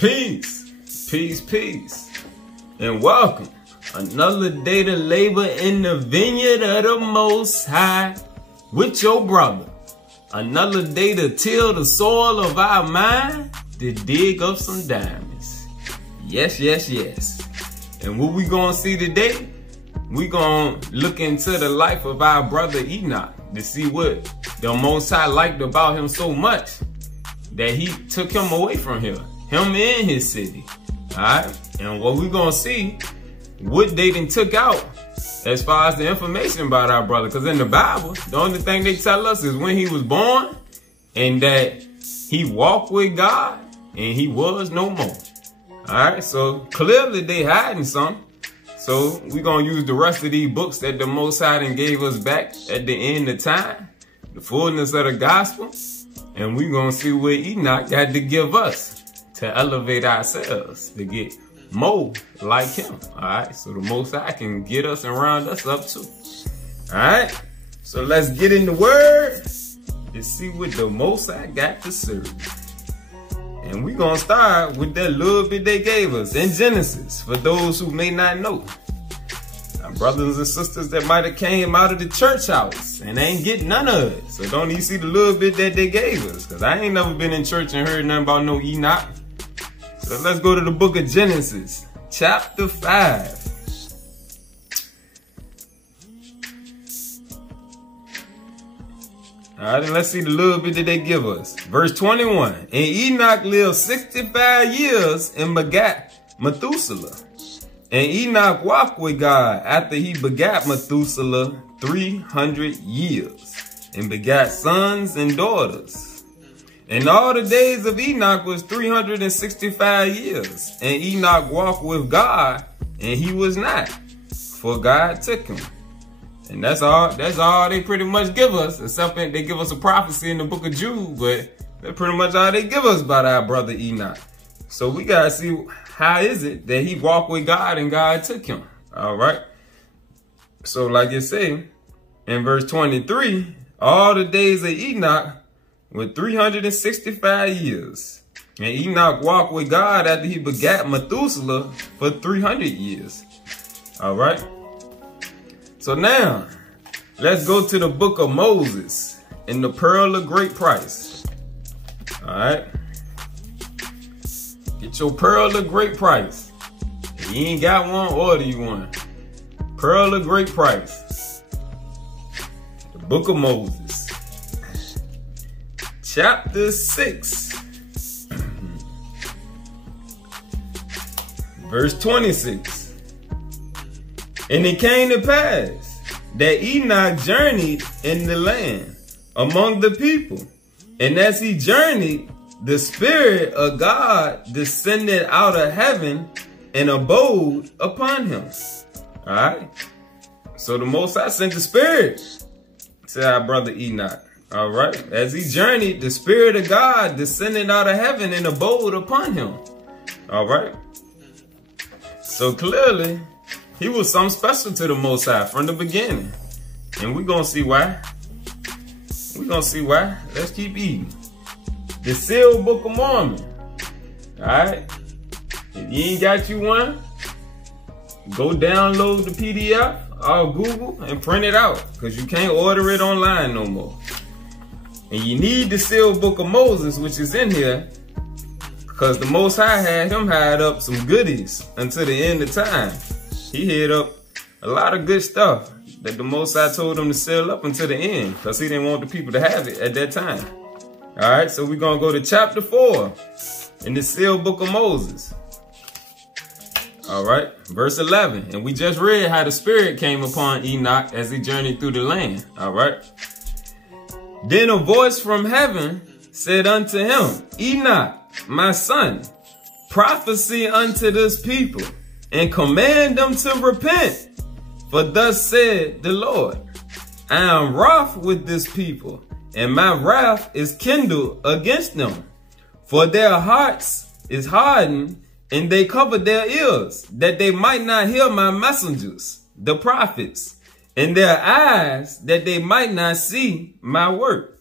Peace, peace, peace, and welcome. Another day to labor in the vineyard of the Most High with your brother. Another day to till the soil of our mind to dig up some diamonds. Yes, yes, yes. And what we gonna see today, we gonna look into the life of our brother Enoch to see what the Most High liked about him so much that he took him away from here. Him and his city. Alright? And what we gonna see, what they done took out as far as the information about our brother. Because in the Bible, the only thing they tell us is when he was born and that he walked with God and he was no more. Alright, so clearly they hiding something. So we gonna use the rest of these books that the Most High done gave us back at the end of time, the fullness of the gospel, and we gonna see what Enoch got to give us to elevate ourselves, to get more like him. Alright, so the Most High can get us and round us up too. Alright, so let's get in the word and see what the Most High got to serve. And we gonna start with that little bit they gave us in Genesis, for those who may not know. Our brothers and sisters that might have came out of the church house and ain't get none of it. So don't even see the little bit that they gave us, because I ain't never been in church and heard nothing about no Enoch. So let's go to the book of Genesis, chapter 5. Alright, and let's see the little bit that they give us. Verse 21. And Enoch lived 65 years and begat Methuselah. And Enoch walked with God after he begat Methuselah 300 years, and begat sons and daughters. And all the days of Enoch was 365 years. And Enoch walked with God, and he was not, for God took him. And that's all they pretty much give us, except they give us a prophecy in the book of Jude, but that's pretty much all they give us about our brother Enoch. So we gotta see, how is it that he walked with God and God took him? All right. So like it say in verse 23, all the days of Enoch were 365 years. And Enoch walked with God after he begat Methuselah for 300 years. All right. So now, let's go to the book of Moses and the pearl of great price. All right. Get your pearl of great price. If you ain't got one, order you one. Pearl of great price. The book of Moses. Chapter 6. Verse 26. And it came to pass that Enoch journeyed in the land among the people. And as he journeyed, the Spirit of God descended out of heaven and abode upon him. All right. So the Most High sent the Spirit to our brother Enoch. All right. As he journeyed, the Spirit of God descended out of heaven and abode upon him. All right. So clearly, he was something special to the Most High from the beginning. And we're going to see why. We're going to see why. Let's keep eating. The sealed Book of Mormon. Alright? If you ain't got you one, go download the PDF or Google and print it out, because you can't order it online no more. And you need the sealed Book of Moses, which is in here, because the Most High had him hide up some goodies until the end of time. He hid up a lot of good stuff that the Most High told him to seal up until the end, because he didn't want the people to have it at that time. All right, so we're going to go to chapter 4 in the sealed Book of Moses. All right, verse 11. And we just read how the Spirit came upon Enoch as he journeyed through the land. All right. Then a voice from heaven said unto him, Enoch, my son, prophesy unto this people, and command them to repent. For thus said the Lord, I am wroth with this people, and my wrath is kindled against them. For their hearts is hardened, and they covered their ears, that they might not hear my messengers, the prophets, and their eyes, that they might not see my work.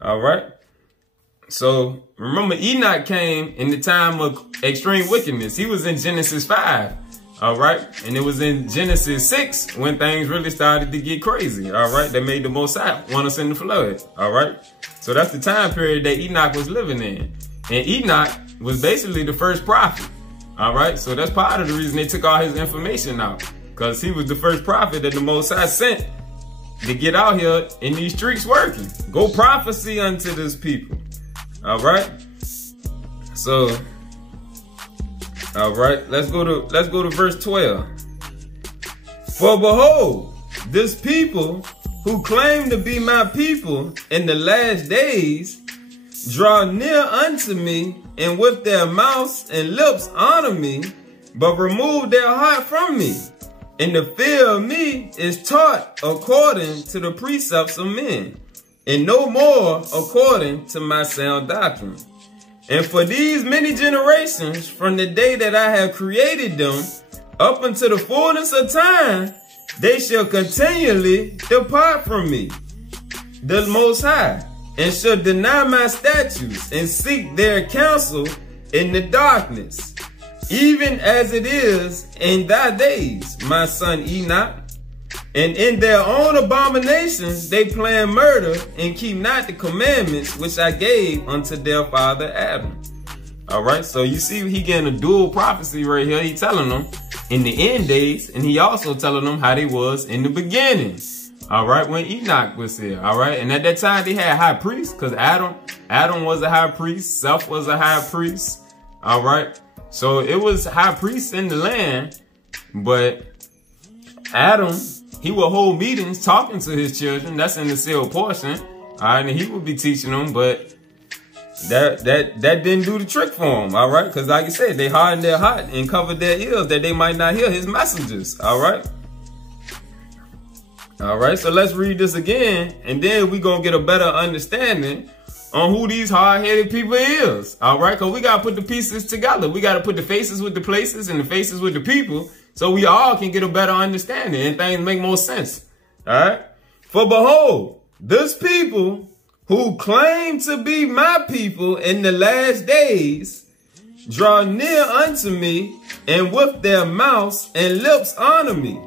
All right. So remember, Enoch came in the time of extreme wickedness. He was in Genesis 5. All right. And it was in Genesis 6 when things really started to get crazy. All right. That made the Most High want us in the flood. All right. So that's the time period that Enoch was living in. And Enoch was basically the first prophet. All right. So that's part of the reason they took all his information out, because he was the first prophet that the Most High sent to get out here in these streets working. Go prophecy unto this people. All right. So, all right, let's go to verse 12. For behold, this people who claim to be my people in the last days draw near unto me, and with their mouths and lips honor me, but remove their heart from me. And the fear of me is taught according to the precepts of men, and no more according to my sound doctrine. And for these many generations, from the day that I have created them, up unto the fullness of time, they shall continually depart from me, the Most High, and shall deny my statutes and seek their counsel in the darkness, even as it is in thy days, my son Enoch. And in their own abominations they plan murder, and keep not the commandments which I gave unto their father Adam. All right, so you see he getting a dual prophecy right here. He telling them in the end days, and he also telling them how they was in the beginning. All right, when Enoch was here. All right, and at that time they had high priests, because Adam was a high priest, Seth was a high priest. All right, so it was high priests in the land, but Adam, he would hold meetings talking to his children. That's in the sealed portion. All right, and he would be teaching them, but that didn't do the trick for him. All right, because like I said, they hardened their heart and covered their ears that they might not hear his messages. All right. All right, so let's read this again, and then we're going to get a better understanding on who these hard-headed people is. All right, because we got to put the pieces together. We got to put the faces with the places and the faces with the people, so we all can get a better understanding and things make more sense. All right. For behold, this people who claim to be my people in the last days draw near unto me, and with their mouths and lips honor me,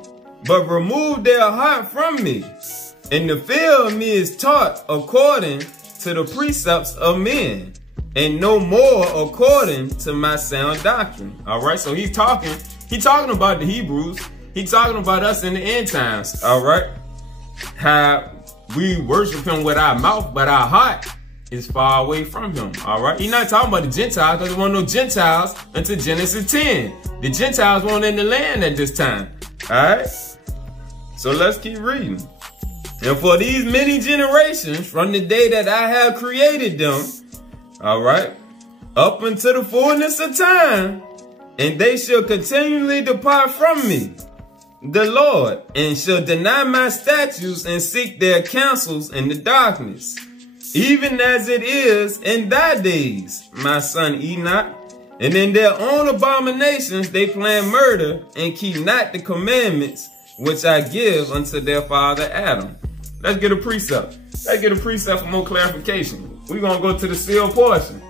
but remove their heart from me. And the fear of me is taught according to the precepts of men, and no more according to my sound doctrine. All right. So he's talking about the Hebrews. He's talking about us in the end times. All right. How we worship him with our mouth, but our heart is far away from him. All right. He's not talking about the Gentiles, because there weren't no Gentiles until Genesis 10. The Gentiles weren't in the land at this time. All right. So let's keep reading. And for these many generations, from the day that I have created them, all right, up until the fullness of time, and they shall continually depart from me, the Lord, and shall deny my statutes and seek their counsels in the darkness, even as it is in thy days, my son Enoch. And in their own abominations they plan murder, and keep not the commandments which I give unto their father Adam. Let's get a precept. Let's get a precept for more clarification. We're going to go to the sealed portion.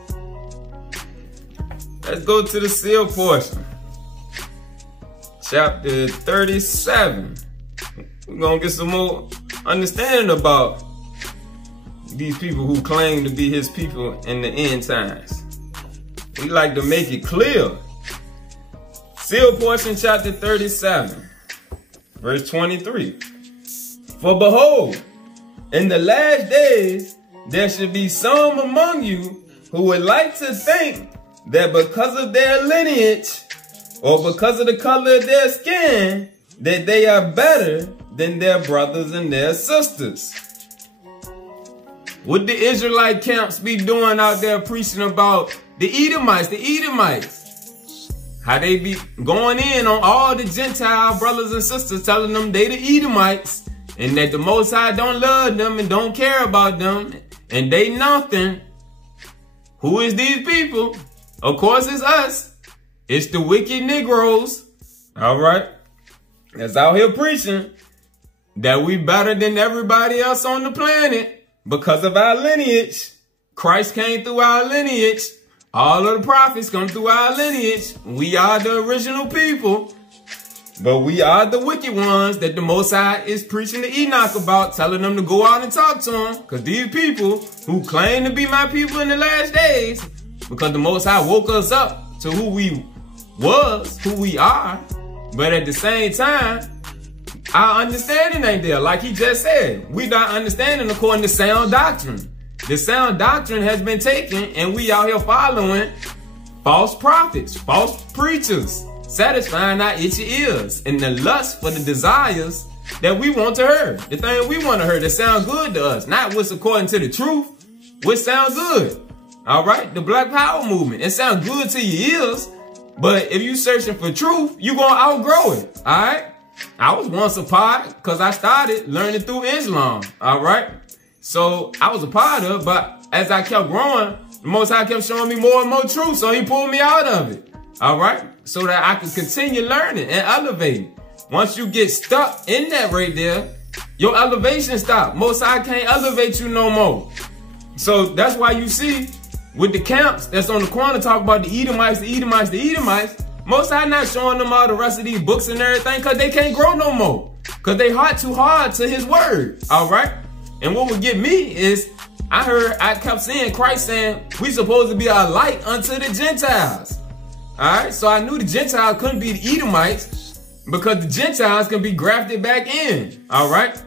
Let's go to the sealed portion. Chapter 37. We're going to get some more understanding about these people who claim to be his people in the end times. We like to make it clear. Sealed portion, chapter 37. Verse 23. For behold, in the last days, there shall be some among you who would like to think that because of their lineage or because of the color of their skin, that they are better than their brothers and their sisters. What the Israelite camps be doing out there preaching about the Edomites? How they be going in on all the Gentile brothers and sisters, telling them they the Edomites, and that the Most High don't love them and don't care about them, and they nothing. Who is these people? Of course it's us. It's the wicked Negroes. All right. That's out here preaching that we better than everybody else on the planet because of our lineage. Christ came through our lineage. All of the prophets come through our lineage. We are the original people. But we are the wicked ones that the Most High is preaching to Enoch about, telling them to go out and talk to him. Because these people who claim to be my people in the last days, because the Most High woke us up to who we was, who we are. But at the same time, our understanding ain't there. Like he just said, we not understanding according to sound doctrine. The sound doctrine has been taken and we out here following false prophets, false preachers, satisfying our itchy ears and the lust for the desires that we want to hear. The thing we want to hear that sound good to us, not what's according to the truth, what sound good. All right, the Black Power movement, it sounds good to your ears, but if you searching for truth, you gonna outgrow it. All right, I was once a part because I started learning through Islam. All right, so I was a part of it, but as I kept growing, the Most High kept showing me more and more truth, so he pulled me out of it. All right, so that I could continue learning and elevating. Once you get stuck in that right there, your elevation stop. Most High can't elevate you no more. So that's why you see with the camps that's on the corner talk about the Edomites, the Edomites, the Edomites, Most High not showing them all the rest of these books and everything because they can't grow no more. Because they heart too hard to his word. All right. And what would get me is I kept seeing Christ saying we supposed to be a light unto the Gentiles. All right, so I knew the Gentiles couldn't be the Edomites because the Gentiles can be grafted back in. All right,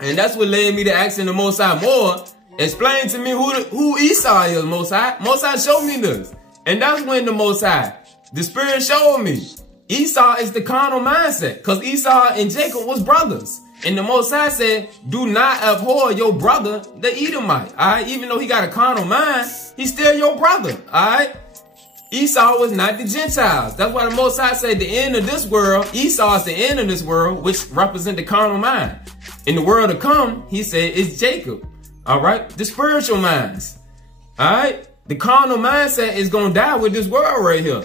and that's what led me to asking the Most High more. Explain to me who Esau is, Most High. Most High showed me this, and that's when the Most High, the Spirit showed me Esau is the carnal mindset because Esau and Jacob was brothers, and the Most High said, "Do not abhor your brother, the Edomite." All right, even though he got a carnal mind, he's still your brother. All right. Esau was not the Gentiles. That's why the Most High said the end of this world, Esau is the end of this world, which represent the carnal mind. In the world to come, he said, it's Jacob. All right? The spiritual minds. All right? The carnal mindset is going to die with this world right here.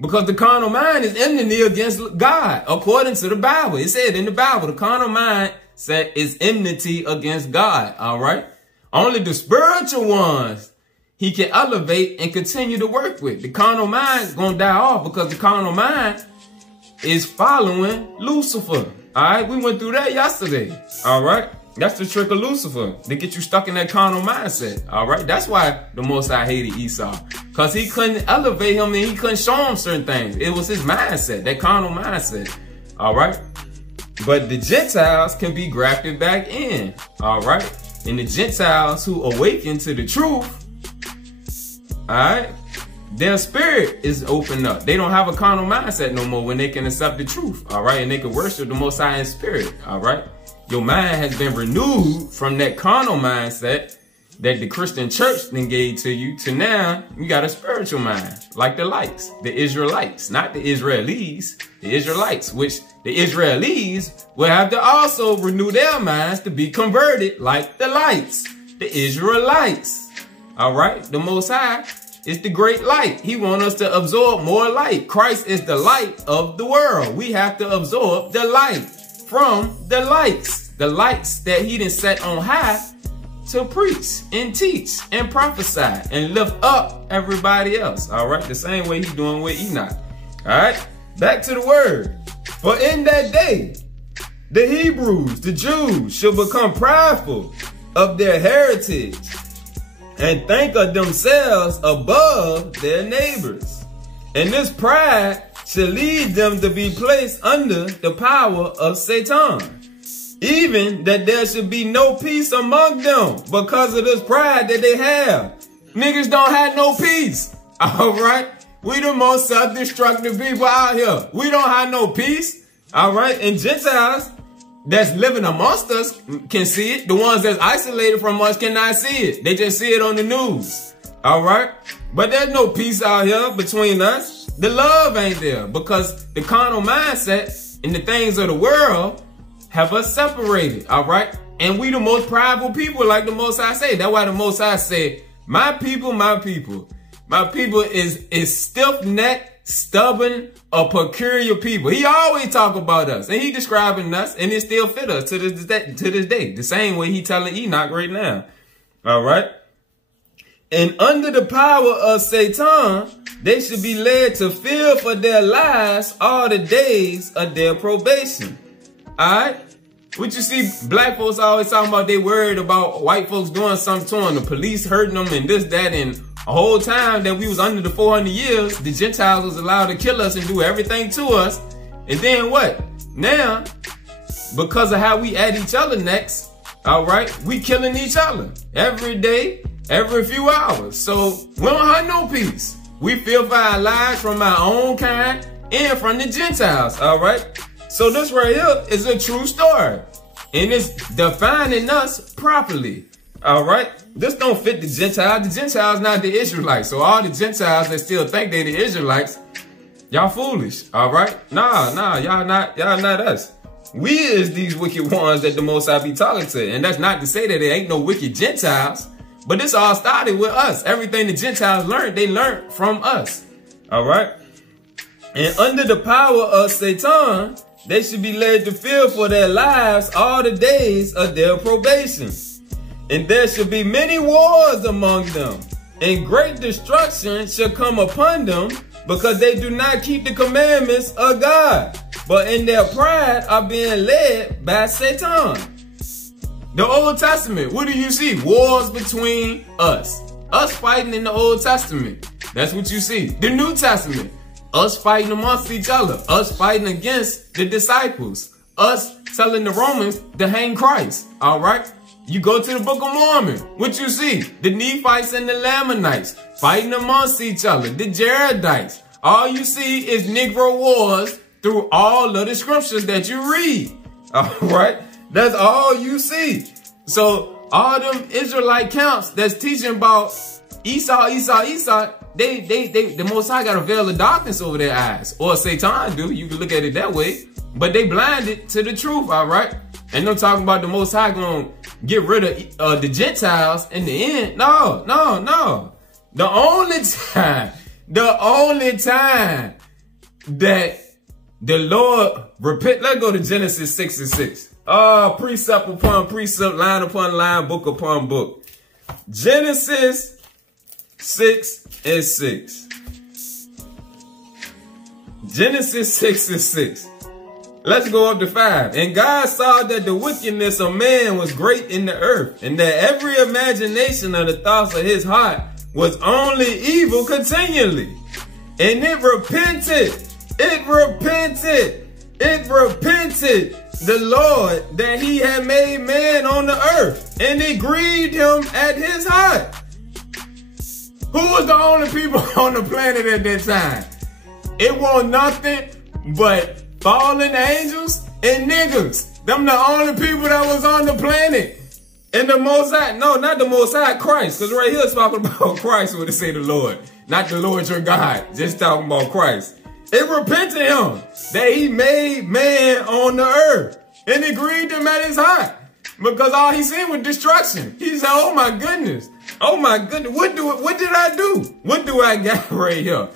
Because the carnal mind is enmity against God, according to the Bible. It said in the Bible, the carnal mindset is enmity against God. All right? Only the spiritual ones he can elevate and continue to work with. The carnal mind is going to die off because the carnal mind is following Lucifer. All right, we went through that yesterday. All right, that's the trick of Lucifer, to get you stuck in that carnal mindset. All right, that's why the Most High hated Esau, because he couldn't elevate him and he couldn't show him certain things. It was his mindset, that carnal mindset. All right, but the Gentiles can be grafted back in. All right, and the Gentiles who awaken to the truth, all right, their spirit is opened up. They don't have a carnal mindset no more when they can accept the truth. All right, and they can worship the Most High in spirit. All right, your mind has been renewed from that carnal mindset that the Christian church then gave to you to now you got a spiritual mind, like the lights, the Israelites, not the Israelis, the Israelites, which the Israelis will have to also renew their minds to be converted like the lights, the Israelites. All right, the Most High is the great light. He wants us to absorb more light. Christ is the light of the world. We have to absorb the light from the lights that he done set on high to preach and teach and prophesy and lift up everybody else. All right, the same way he's doing with Enoch. All right, back to the word. For in that day, the Hebrews, the Jews, shall become prideful of their heritage and think of themselves above their neighbors. And this pride shall lead them to be placed under the power of Satan. Even that there should be no peace among them because of this pride that they have. Niggas don't have no peace. All right? We the most self-destructive people out here. We don't have no peace. All right? And Gentiles that's living amongst us can see it. The ones that's isolated from us cannot see it. They just see it on the news. All right? But there's no peace out here between us. The love ain't there because the carnal mindset and the things of the world have us separated. All right? And we the most prideful people, like the Most High say. That's why the Most High said, my people, my people. My people is stiff-necked, stubborn, a peculiar people. He always talk about us, and he describing us, and it still fit us to this day. The same way he telling Enoch right now. All right. And under the power of Satan, they should be led to fear for their lives all the days of their probation. Alright? What you see, black folks always talking about they worried about white folks doing something to them, the police hurting them and this, that, and a whole time that we was under the 400 years, the Gentiles was allowed to kill us and do everything to us. And then what? Now, because of how we at each other next, alright, we killing each other every day, every few hours. So we don't have no peace. We fear for our lives from our own kind and from the Gentiles, alright? So this right here is a true story. And it's defining us properly, alright? This don't fit the Gentiles. The Gentiles not the Israelites. So all the Gentiles that still think they the Israelites, y'all foolish, alright? Nah, y'all not us. We is these wicked ones that the Most High be talking to. And that's not to say that there ain't no wicked Gentiles. But this all started with us. Everything the Gentiles learned, they learned from us. Alright? And under the power of Satan, they should be led to fear for their lives all the days of their probation. And there shall be many wars among them, and great destruction shall come upon them, because they do not keep the commandments of God, but in their pride are being led by Satan. The Old Testament, what do you see? Wars between us. Us fighting in the Old Testament. That's what you see. The New Testament, us fighting amongst each other. Us fighting against the disciples. Us telling the Romans to hang Christ. All right? You go to the Book of Mormon. What you see? The Nephites and the Lamanites fighting amongst each other. The Jaredites. All you see is Negro wars through all of the scriptures that you read. All right? That's all you see. So all them Israelite camps that's teaching about Esau, the Most High got a veil of darkness over their eyes. Or Satan do. You can look at it that way. But they blinded to the truth, all right? And I'm talking about the Most High going to get rid of the Gentiles in the end. No. The only time that the Lord repent, let's go to Genesis 6:6. Precept upon precept, line upon line, book upon book. Genesis 6:6. Genesis 6:6. Let's go up to 5. And God saw that the wickedness of man was great in the earth, and that every imagination of the thoughts of his heart was only evil continually. And it repented the Lord that he had made man on the earth, and it grieved him at his heart. Who was the only people on the planet at that time? It wasn't nothing but fallen angels and niggas. Them the only people that was on the planet. And the Most High, no, not the Most High, Christ. Because right here it's talking about Christ when it say the Lord. Not the Lord your God. Just talking about Christ. It repented him that he made man on the earth. And it grieved him at his heart. Because all he seen was destruction. He said, oh my goodness. Oh my goodness. What did I do? What do I got right here?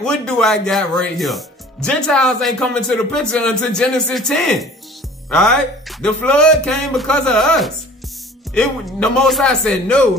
What do I got right here? Gentiles ain't coming to the picture until Genesis 10. Alright? The flood came because of us. The Most High said, no.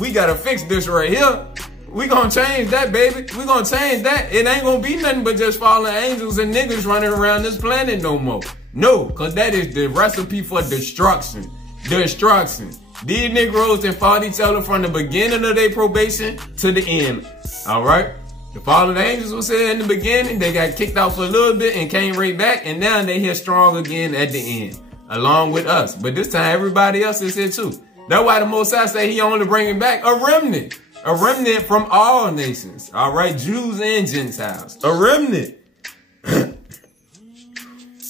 We gotta fix this right here. We gonna change that, baby. We gonna change that. It ain't gonna be nothing but just fallen angels and niggas running around this planet no more. No, because that is the recipe for destruction. Destruction. These Negroes that fought each other from the beginning of their probation to the end. Alright? The fallen angels was here in the beginning. They got kicked out for a little bit and came right back. And now they here strong again at the end. Along with us. But this time everybody else is here too. That's why the Most High say he only bringing back a remnant. A remnant from all nations. Alright? Jews and Gentiles. A remnant.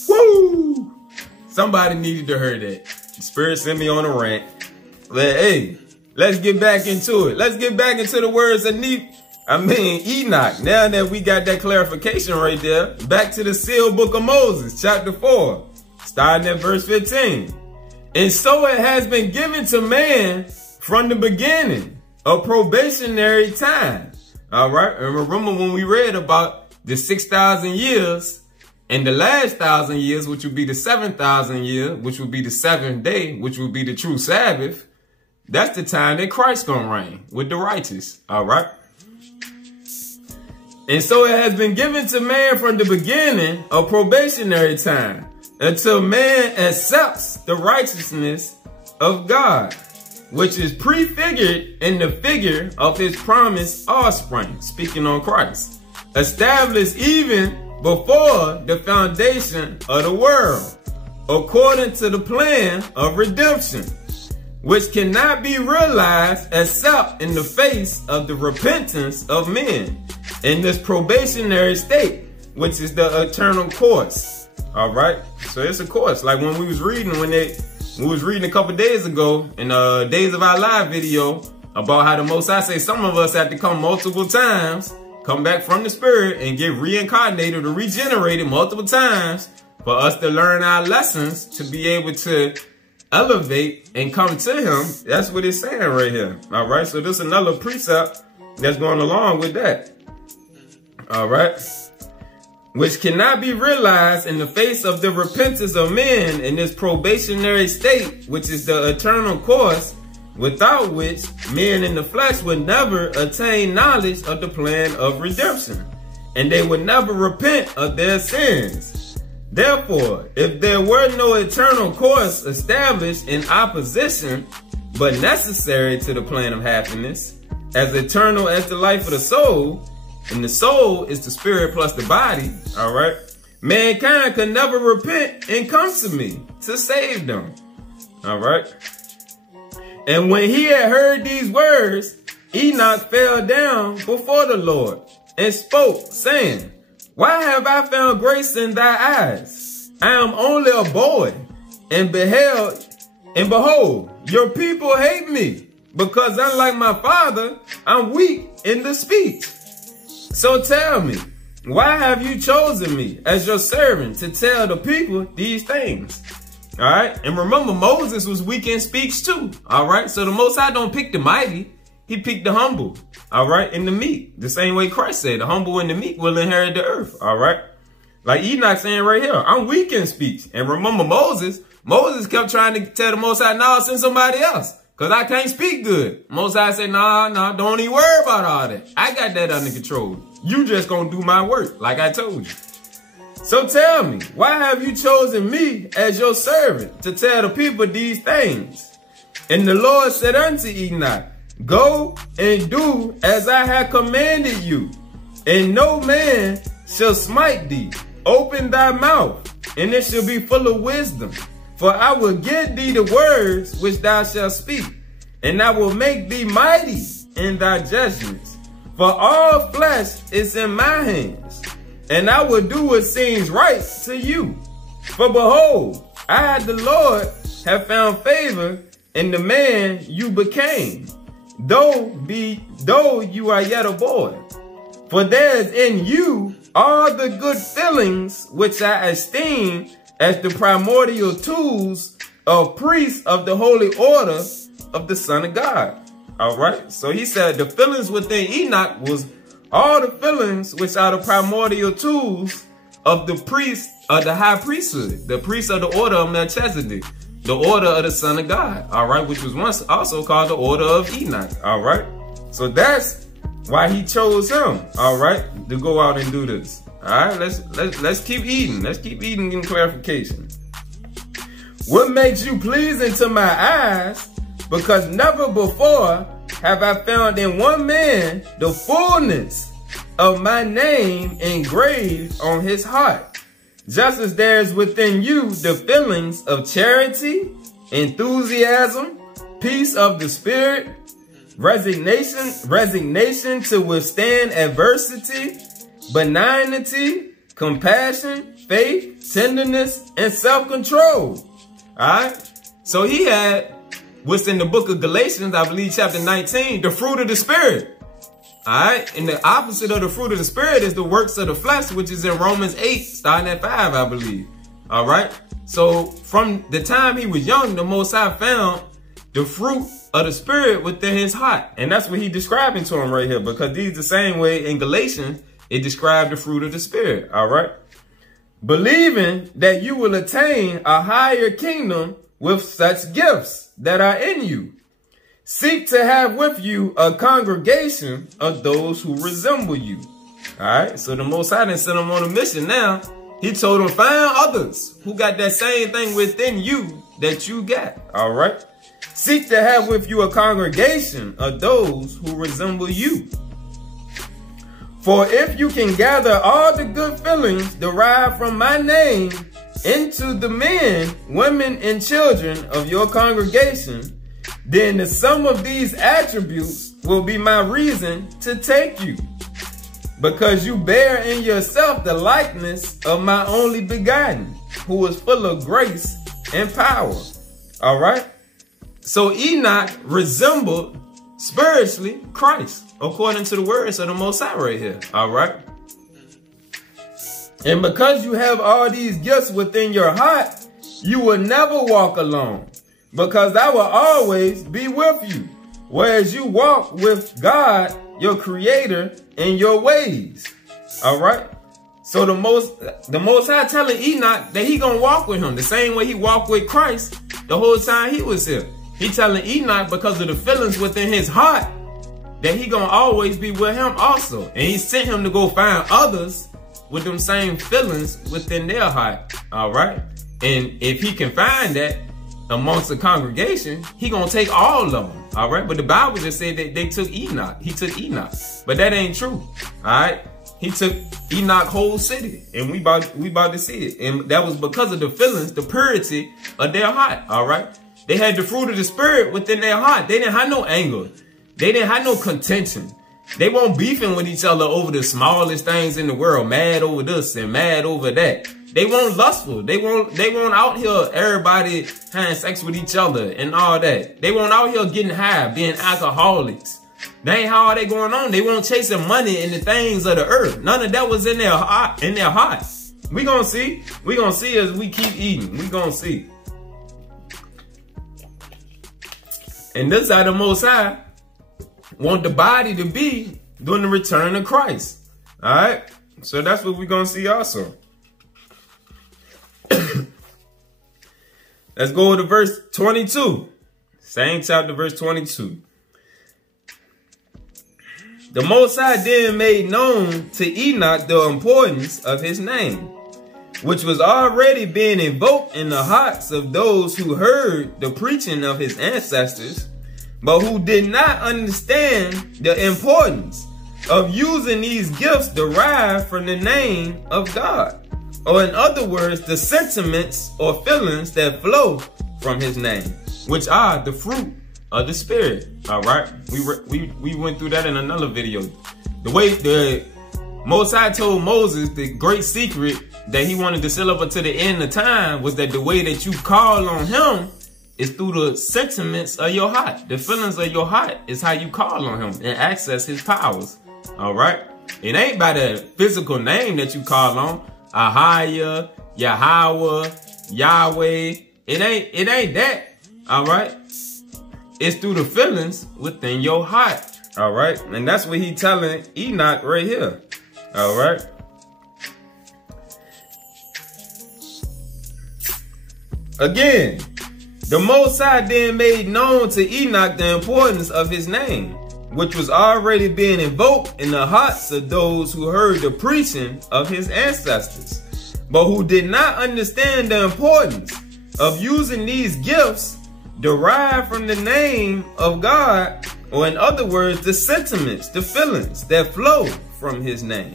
Woo! Somebody needed to hear that. The Spirit sent me on a rant. Hey, let's get back into it. Let's get back into the words of Enoch. Now that we got that clarification right there, back to the sealed book of Moses, chapter 4, starting at verse 15. And so it has been given to man from the beginning, a probationary time. All right. And remember when we read about the 6,000 years and the last 1,000 years, which would be the 7,000 year, which would be the 7th day, which would be the true Sabbath. that's the time that Christ gonna reign with the righteous. All right. And so it has been given to man from the beginning a probationary time until man accepts the righteousness of God, which is prefigured in the figure of his promised offspring, speaking on Christ, established even before the foundation of the world, according to the plan of redemption, which cannot be realized except in the face of the repentance of men in this probationary state, which is the eternal course. All right, so it's a course. Like when we was reading, we was reading a couple days ago in Days of Our Life video about how the Most High say some of us have to come multiple times, come back from the spirit and get reincarnated or regenerated multiple times for us to learn our lessons to be able to elevate and come to him. That's what it's saying right here. All right, so this is another precept that's going along with that. All right, which cannot be realized in the face of the repentance of men in this probationary state, which is the eternal course, without which men in the flesh would never attain knowledge of the plan of redemption, and they would never repent of their sins. Therefore, if there were no eternal course established in opposition, but necessary to the plan of happiness, as eternal as the life of the soul, and the soul is the spirit plus the body, all right, mankind could never repent and come to me to save them, all right. And when he had heard these words, Enoch fell down before the Lord and spoke, saying, why have I found grace in thy eyes? I am only a boy, and behold, your people hate me, because unlike my father, I'm weak in the speech. So tell me, why have you chosen me as your servant to tell the people these things? All right. And remember, Moses was weak in speech too. All right. So the Most High don't pick the mighty. He picked the humble. All right. And the meek. The same way Christ said, the humble and the meek will inherit the earth. All right. Like Enoch saying right here, I'm weak in speech. And remember Moses kept trying to tell the Most High, nah, send somebody else, because I can't speak good. Most High said, nah, don't even worry about all that. I got that under control. You just gonna do my work, like I told you. So tell me, why have you chosen me as your servant to tell the people these things? And the Lord said unto Enoch, go and do as I have commanded you, and no man shall smite thee. Open thy mouth, and it shall be full of wisdom. For I will give thee the words which thou shalt speak, and I will make thee mighty in thy judgments. For all flesh is in my hands, and I will do what seems right to you. For behold, I, the Lord, have found favor in the man you became, though you are yet a boy. For there is in you all the good feelings which I esteem as the primordial tools of priests of the holy order of the Son of God. All right. So he said the feelings within Enoch was all the feelings which are the primordial tools of the priest of the high priesthood, the priest of the order of Melchizedek, the order of the Son of God. All right. Which was once also called the order of Enoch. All right. So that's why he chose him. All right. To go out and do this. All right, let's keep eating. Let's keep eating, getting clarification. What makes you pleasing to my eyes? Because never before have I found in one man the fullness of my name engraved on his heart. Just as there is within you the feelings of charity, enthusiasm, peace of the spirit, resignation to withstand adversity, benignity, compassion, faith, tenderness, and self-control. All right. So he had what's in the book of Galatians, I believe, chapter 19, the fruit of the spirit. All right. And the opposite of the fruit of the spirit is the works of the flesh, which is in Romans 8, starting at 5, I believe. All right. So from the time he was young, the Most High found the fruit of the spirit within his heart. And that's what he's describing to him right here, because these the same way in Galatians, it described the fruit of the spirit. All right. Believing that you will attain a higher kingdom with such gifts that are in you. seek to have with you a congregation of those who resemble you. All right, so the Most High didn't send them on a mission now. He told them, find others who got that same thing within you that you got. All right. Seek to have with you a congregation of those who resemble you. For if you can gather all the good feelings derived from my name into the men, women, and children of your congregation, then the sum of these attributes will be my reason to take you. Because you bear in yourself the likeness of my only begotten, who is full of grace and power. All right. So Enoch resembled spiritually Christ, according to the words of the Most High right here. All right. And because you have all these gifts within your heart, you will never walk alone, because I will always be with you, whereas you walk with God, your creator, in your ways. All right. So the most High telling Enoch that he gonna walk with him the same way he walked with Christ the whole time he was here. He telling Enoch, because of the feelings within his heart, that he gonna always be with him also. And he sent him to go find others with them same feelings within their heart. All right. And if he can find that amongst the congregation, he gonna take all of them. All right. But the Bible just said that they took Enoch. He took Enoch. But that ain't true. All right. He took Enoch whole city, and we about to see it. And that was because of the feelings, the purity of their heart. All right. They had the fruit of the spirit within their heart. They didn't have no anger. They didn't have no contention. They weren't beefing with each other over the smallest things in the world, mad over this and mad over that. They weren't lustful. They weren't out here everybody having sex with each other and all that. They weren't out here getting high, being alcoholics. That ain't how they going on. They weren't chasing money and the things of the earth. None of that was in their heart. We gonna see. We gonna see as we keep eating. We gonna see. And this is how the Most High want the body to be during the return of Christ. All right. So that's what we're going to see also. Let's go to verse 22. Same chapter, verse 22. The Most High then made known to Enoch the importance of his name, which was already being invoked in the hearts of those who heard the preaching of his ancestors, but who did not understand the importance of using these gifts derived from the name of God. Or in other words, the sentiments or feelings that flow from his name, which are the fruit of the Spirit. All right. We went through that in another video. The way the Most High told Moses the great secret that he wanted to seal up until the end of time was that the way that you call on him is through the sentiments of your heart. The feelings of your heart is how you call on him and access his powers. All right. It ain't by the physical name that you call on. Ahaya, Yahweh, Yahweh. It ain't that. All right. It's through the feelings within your heart. All right. And that's what he telling Enoch right here. All right. Again, the Most High then made known to Enoch the importance of his name, which was already being invoked in the hearts of those who heard the preaching of his ancestors, but who did not understand the importance of using these gifts derived from the name of God, or in other words, the sentiments, the feelings that flow from his name,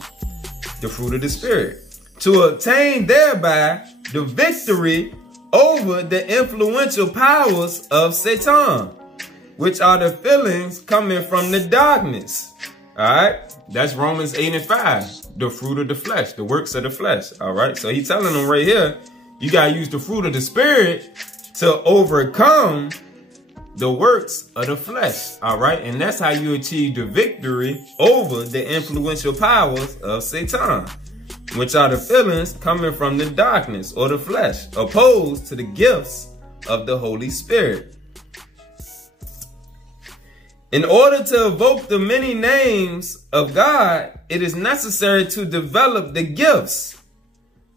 the fruit of the Spirit, to obtain thereby the victory over the influential powers of Satan, which are the feelings coming from the darkness. All right. That's Romans 8 and 5, the fruit of the flesh, the works of the flesh. All right. So he's telling them right here, you got to use the fruit of the Spirit to overcome the works of the flesh. All right. And that's how you achieve the victory over the influential powers of Satan, which are the feelings coming from the darkness or the flesh, opposed to the gifts of the Holy Spirit. In order to evoke the many names of God, it is necessary to develop the gifts.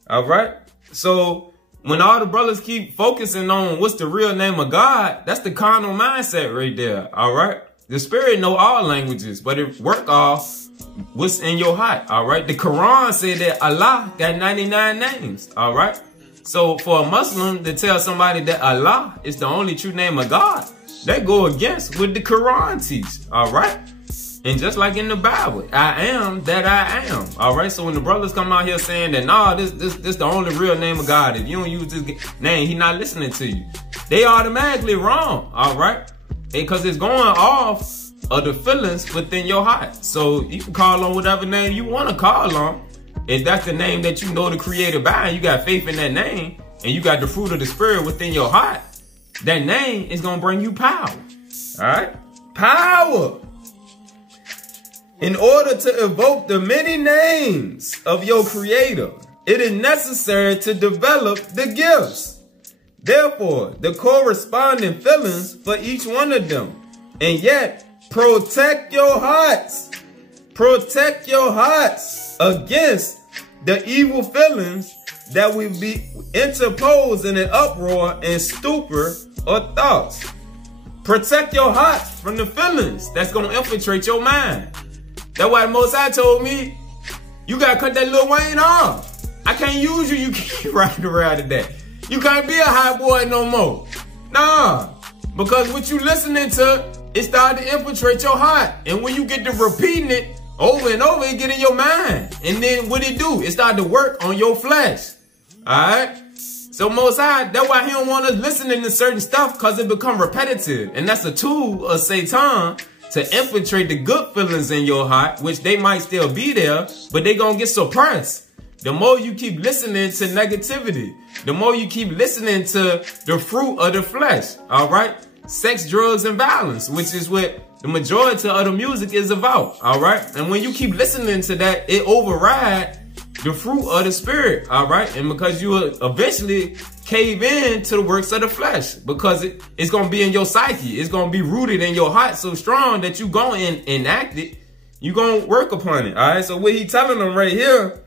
All right. So when all the brothers keep focusing on what's the real name of God, that's the carnal mindset right there, all right? The spirit know all languages, but it work off what's in your heart, all right? The Quran said that Allah got 99 names, all right? So for a Muslim to tell somebody that Allah is the only true name of God, that go against what the Quran teach, all right? And just like in the Bible, I am that I am, all right? So when the brothers come out here saying that, nah, this the only real name of God, if you don't use this name, he not listening to you. They automatically wrong, all right? Because it's going off of the feelings within your heart. So you can call on whatever name you want to call on. If that's the name that you know the Creator by, and you got faith in that name, and you got the fruit of the Spirit within your heart, that name is going to bring you power. All right? Power. In order to evoke the many names of your Creator, it is necessary to develop the gifts. Therefore, the corresponding feelings for each one of them. And yet, protect your hearts. Protect your hearts against the evil feelings that will be interposed in an uproar and stupor or thoughts. Protect your hearts from the feelings that's going to infiltrate your mind. That's why the Most High told me, you got to cut that Lil Wayne off. I can't use you. You keep riding around today. You can't be a hot boy no more. Nah, because what you listening to, it started to infiltrate your heart. And when you get to repeating it over and over, it get in your mind. And then what it do? It started to work on your flesh. All right? So Most High, that's why he don't want us listening to certain stuff, because it become repetitive. And that's a tool of Satan to infiltrate the good feelings in your heart, which they might still be there, but they gonna get suppressed. The more you keep listening to negativity, the more you keep listening to the fruit of the flesh, all right? Sex, drugs, and violence, which is what the majority of the music is about, all right? And when you keep listening to that, it overrides the fruit of the spirit, all right? And because you will eventually cave in to the works of the flesh, because it's going to be in your psyche. It's going to be rooted in your heart so strong that you go and enact it. You going to work upon it, all right? So what he telling them right here,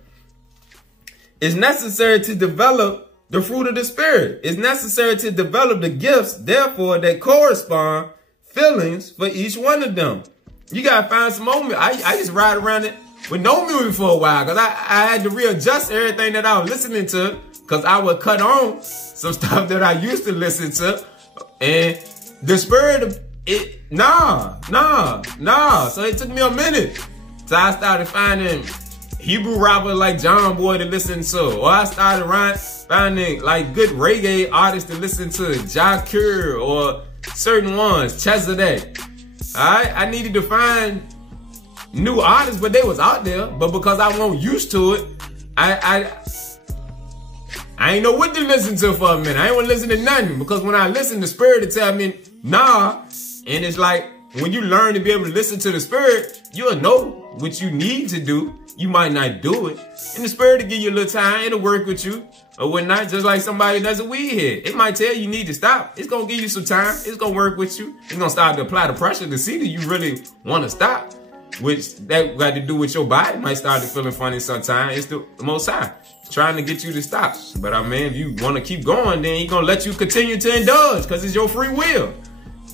it's necessary to develop the fruit of the spirit. It's necessary to develop the gifts, therefore, that correspond feelings for each one of them. You got to find some moment. I just ride around it with no music for a while, because I had to readjust everything that I was listening to, because I would cut on some stuff that I used to listen to. And the spirit of it, nah. So it took me a minute. So I started finding Hebrew rapper like John Boy to listen to. Or I started finding like good reggae artists to listen to. Jakir or certain ones, Chesedek. Alright, I needed to find new artists, but they was out there. But because I wasn't used to it, I ain't know what to listen to for a minute. I ain't want to listen to nothing. Because when I listen, the spirit will tell me, nah. And it's like, when you learn to be able to listen to the spirit, you'll know what you need to do. You might not do it. And the spirit will give you a little time. It'll work with you or whatnot, just like somebody that's a weed head. It might tell you need to stop. It's going to give you some time. It's going to work with you. It's going to start to apply the pressure to see that you really want to stop, which that got to do with your body. Might start to feeling funny sometimes. It's the Most High trying to get you to stop. But I mean, if you want to keep going, then he's going to let you continue to indulge because it's your free will.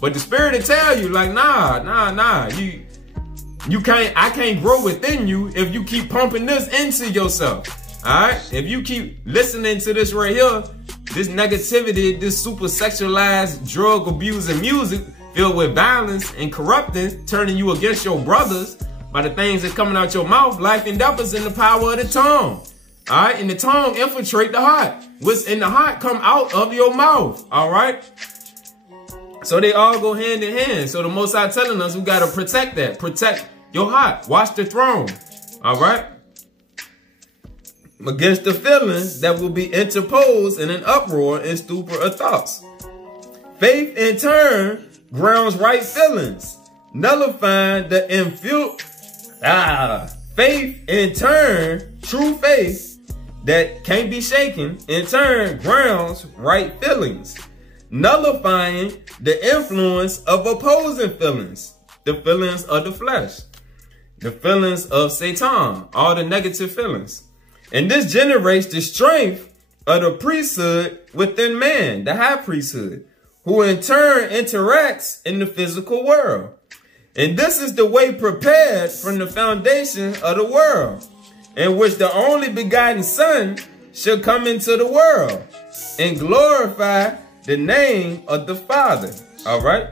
But the spirit will tell you like, nah. You can't, I can't grow within you if you keep pumping this into yourself. All right. If you keep listening to this right here, this negativity, this super sexualized drug abusing music filled with violence and corrupting, turning you against your brothers by the things that coming out your mouth, life and death is in the power of the tongue. All right. And the tongue infiltrate the heart. What's in the heart come out of your mouth. All right. So they all go hand in hand. So the Most High telling us we got to protect that. Protect your heart. Watch the throne. All right. Against the feelings that will be interposed in an uproar and stupor of thoughts. Faith in turn grounds right feelings, nullifying the faith in turn, true faith that can't be shaken, in turn grounds right feelings, nullifying the influence of opposing feelings, the feelings of the flesh, the feelings of Satan, all the negative feelings. And this generates the strength of the priesthood within man, the high priesthood, who in turn interacts in the physical world. And this is the way prepared from the foundation of the world, in which the only begotten Son shall come into the world and glorify the name of the Father. All right.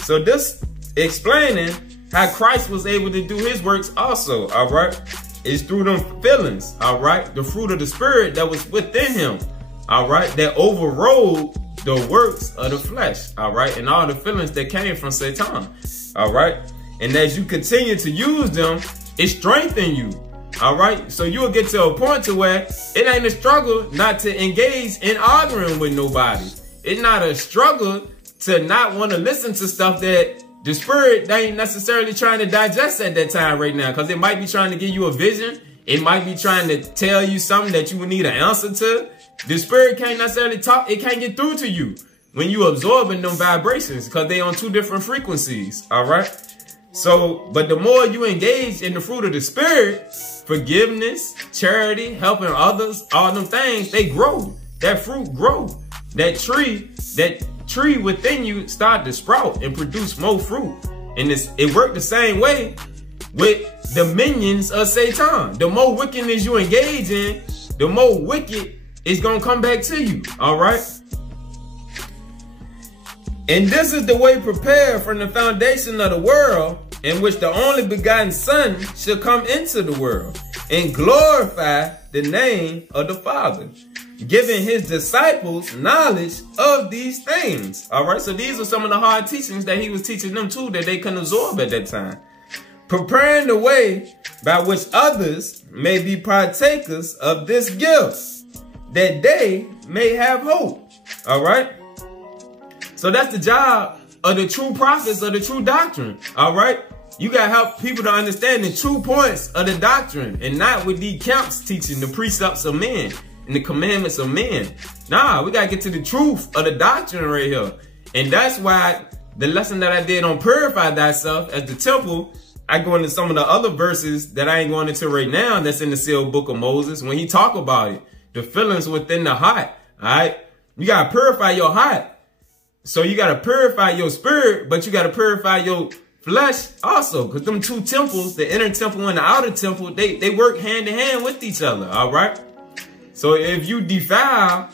So this explaining how Christ was able to do his works also. All right. It's through them feelings. All right. The fruit of the Spirit that was within him. All right. That overrode the works of the flesh. All right. And all the feelings that came from Satan. All right. And as you continue to use them, it strengthens you. All right. So you'll get to a point to where it ain't a struggle not to engage in arguing with nobody. It's not a struggle to not want to listen to stuff that the Spirit they ain't necessarily trying to digest at that time right now. Because it might be trying to give you a vision. It might be trying to tell you something that you would need an answer to. The Spirit can't necessarily talk. It can't get through to you when you absorbing them vibrations because they on two different frequencies. All right. So, but the more you engage in the fruit of the Spirit, forgiveness, charity, helping others, all them things, they grow. That fruit grow. That tree within you start to sprout and produce more fruit. And it worked the same way with the minions of Satan. The more wickedness you engage in, the more wicked it's going to come back to you. All right. And this is the way prepared from the foundation of the world, in which the only begotten Son shall come into the world and glorify the name of the Father, giving his disciples knowledge of these things. All right. So these are some of the hard teachings that he was teaching them too, that they couldn't absorb at that time. Preparing the way by which others may be partakers of this gift, that they may have hope. All right. So that's the job of the true prophets of the true doctrine. All right. You got to help people to understand the true points of the doctrine and not with these camps teaching the precepts of men and the commandments of men. Nah, we got to get to the truth of the doctrine right here. And that's why the lesson that I did on purify thyself as the temple, I go into some of the other verses that I ain't going into right now that's in the sealed book of Moses. When he talk about it, the feelings within the heart. All right. You got to purify your heart. So you got to purify your spirit, but you got to purify your flesh also. Because them two temples, the inner temple and the outer temple, they work hand in hand with each other. All right. So if you defile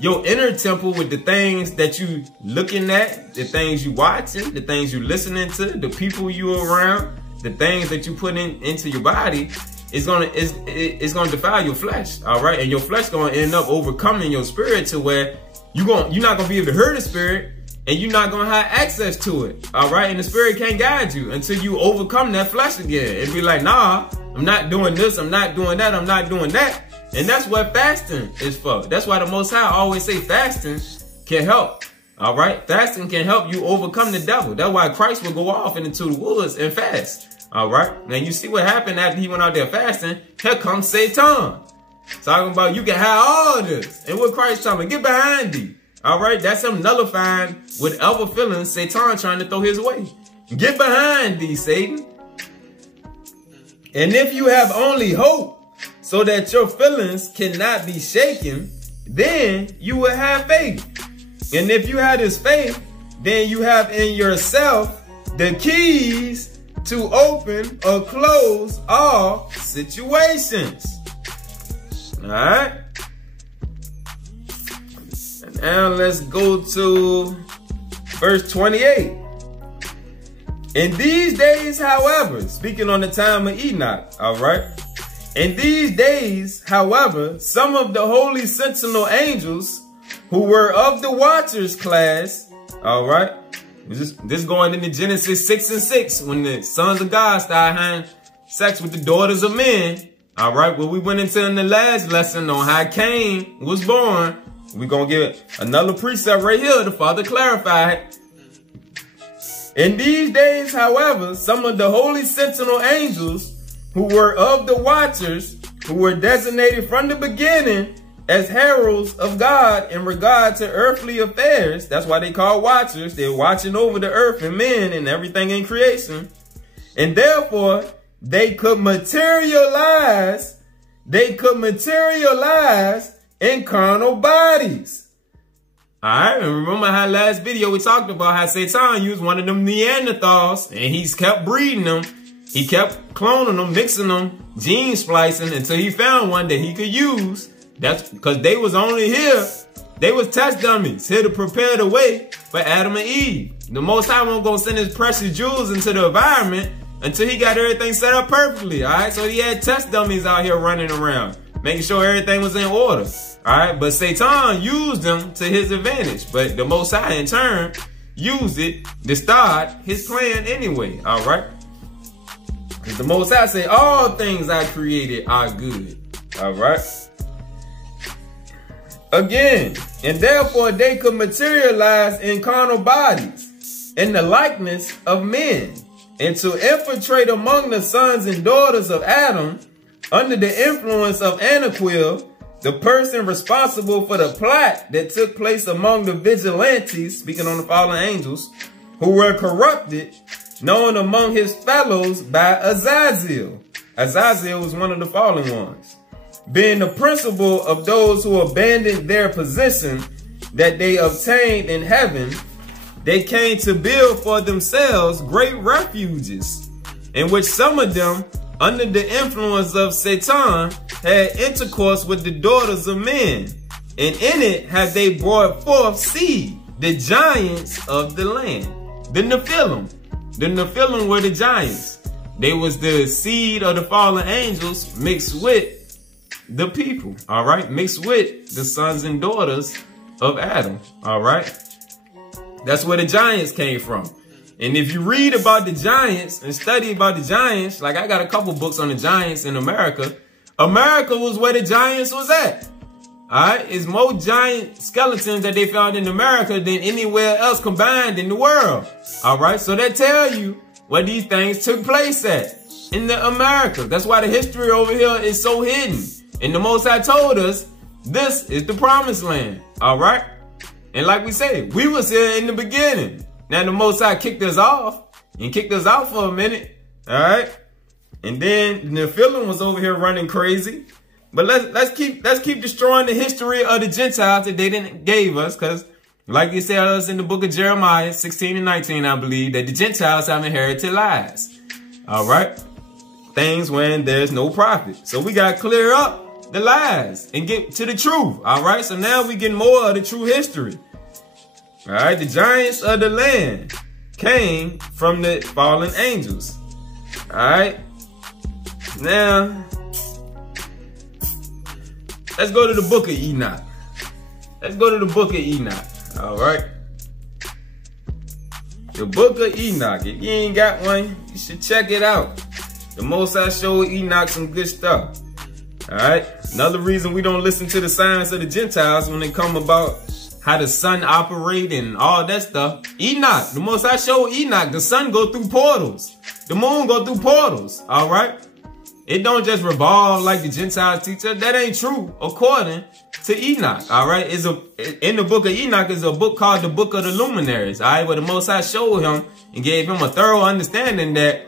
your inner temple with the things that you looking at, the things you watching, the things you listening to, the people you around, the things that you put into your body, it's gonna defile your flesh. All right. And your flesh gonna end up overcoming your spirit to where you're not gonna be able to hurt the spirit, and you're not gonna have access to it. All right. And the spirit can't guide you until you overcome that flesh again. It'd be like, nah, I'm not doing this, I'm not doing that, I'm not doing that. And that's what fasting is for. That's why the Most High always say fasting can help. All right. Fasting can help you overcome the devil. That's why Christ would go off into the woods and fast. All right. Now you see what happened after he went out there fasting. Here comes Satan. Talking about you can have all this. And what Christ telling, get behind thee. All right. That's him nullifying whatever feelings Satan trying to throw his way. Get behind thee, Satan. And if you have only hope, so that your feelings cannot be shaken, then you will have faith. And if you have this faith, then you have in yourself the keys to open or close all situations. All right. And now let's go to verse 28. In these days, however, speaking on the time of Enoch, all right. In these days, however, some of the holy sentinel angels who were of the watchers class, all right, this going into Genesis 6:6, when the sons of God started having sex with the daughters of men, all right, what we went into in the last lesson on how Cain was born. We're going to get another precept right here to further clarify it. In these days, however, some of the holy sentinel angels who were of the watchers, who were designated from the beginning as heralds of God in regard to earthly affairs. That's why they call watchers. They're watching over the earth and men and everything in creation. And therefore, they could materialize in carnal bodies. Alright, and remember how last video we talked about how Satan used one of them Neanderthals and he's kept breeding them. He kept cloning them, mixing them, gene splicing until he found one that he could use. That's because they was only here. They was test dummies here to prepare the way for Adam and Eve. The Most High won't go send his precious jewels into the environment until he got everything set up perfectly. Alright, so he had test dummies out here running around, making sure everything was in order. Alright, but Satan used them to his advantage. But the Most High in turn used it to start his plan anyway. Alright. Because the Most High say all things I created are good. Alright. Again, and therefore they could materialize in carnal bodies in the likeness of men, and to infiltrate among the sons and daughters of Adam under the influence of Enoch, the person responsible for the plot that took place among the vigilantes, speaking on the fallen angels, who were corrupted, known among his fellows by Azazel. Azazel was one of the fallen ones. Being the principal of those who abandoned their position that they obtained in heaven, they came to build for themselves great refuges, in which some of them, under the influence of Satan, had intercourse with the daughters of men, and in it had they brought forth seed, the giants of the land, the Nephilim. The Nephilim were the giants. They was the seed of the fallen angels mixed with the people, all right? Mixed with the sons and daughters of Adam, all right? That's where the giants came from. And if you read about the giants and study about the giants, like I got a couple books on the giants in America. America was where the giants was at. All right, it's more giant skeletons that they found in America than anywhere else combined in the world. All right, so that tell you where these things took place at in the America. That's why the history over here is so hidden. And the Most High told us this is the promised land. All right, and like we say, we was here in the beginning. Now the Most High kicked us off and kicked us out for a minute. All right, and then the Nephilim was over here running crazy. But let's keep destroying the history of the Gentiles that they didn't gave us, because like it says in the book of Jeremiah 16 and 19, I believe, that the Gentiles have inherited lies. All right, things when there's no prophet. So we got to clear up the lies and get to the truth. All right, so now we get more of the true history. All right, the giants of the land came from the fallen angels. All right, now let's go to the book of Enoch. Let's go to the book of Enoch. All right, the book of Enoch. If you ain't got one, you should check it out. The Most High showed Enoch some good stuff. All right, another reason we don't listen to the signs of the Gentiles when they come about how the sun operate and all that stuff. Enoch, the Most High showed Enoch the sun go through portals. The moon go through portals, all right? It don't just revolve like the Gentiles teach us. That ain't true according to Enoch, all right? In the book of Enoch is a book called the Book of the Luminaries, all right? Where the Most High showed him and gave him a thorough understanding that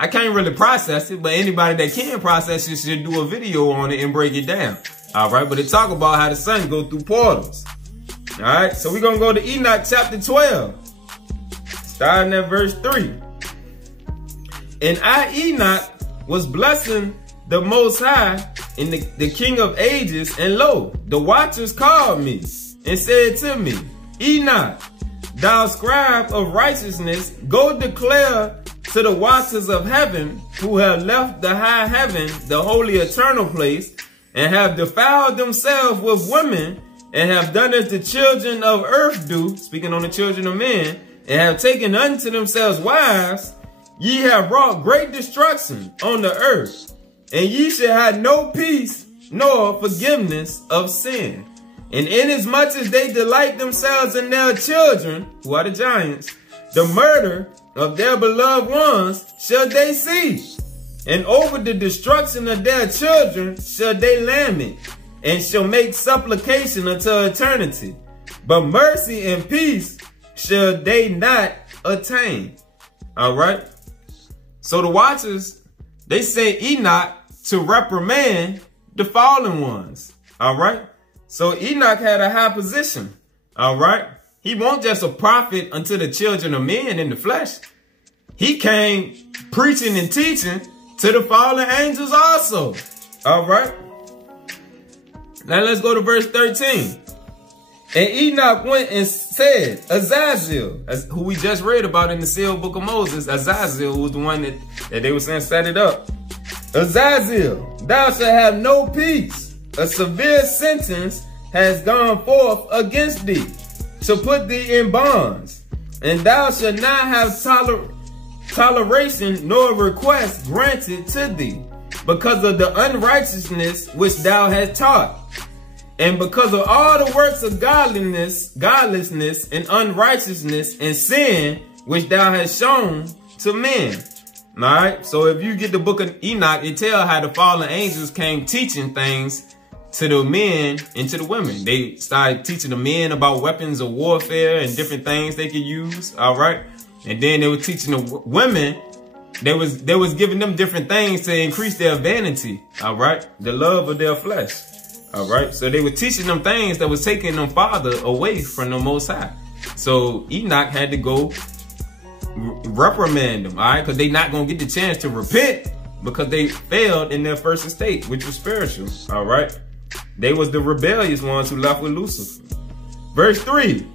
I can't really process it, but anybody that can process it should do a video on it and break it down, all right? But it talk about how the sun go through portals. All right, so we're going to go to Enoch chapter 12, starting at verse 3. And I, Enoch, was blessing the Most High and the King of ages, and lo, the watchers called me and said to me, Enoch, thou scribe of righteousness, go declare to the watchers of heaven who have left the high heaven, the holy eternal place, and have defiled themselves with women, and have done as the children of earth do, speaking on the children of men, and have taken unto themselves wives, ye have wrought great destruction on the earth, and ye shall have no peace nor forgiveness of sin. And inasmuch as they delight themselves in their children, who are the giants, the murder of their beloved ones shall they see, and over the destruction of their children shall they lament, and shall make supplication until eternity. But mercy and peace shall they not attain. All right. So the watchers, they say Enoch to reprimand the fallen ones. All right. So Enoch had a high position. All right. He wasn't just a prophet unto the children of men in the flesh. He came preaching and teaching to the fallen angels also. All right. Now let's go to verse 13. And Enoch went and said, Azazel, who we just read about in the sealed book of Moses, Azazel was the one that they were saying set it up. Azazel, thou shalt have no peace. A severe sentence has gone forth against thee, to put thee in bonds. And thou shalt not have toleration nor request granted to thee, because of the unrighteousness which thou hast taught. And because of all the works of godlessness and unrighteousness and sin, which thou hast shown to men. All right. So if you get the book of Enoch, it tells how the fallen angels came teaching things to the men and to the women. They started teaching the men about weapons of warfare and different things they could use. All right. And then they were teaching the women. They was giving them different things to increase their vanity. All right. The love of their flesh. All right. So they were teaching them things that was taking them farther away from the Most High. So Enoch had to go reprimand them. All right. Because they not going to get the chance to repent because they failed in their first estate, which was spiritual. All right. They was the rebellious ones who left with Lucifer. Verse 3.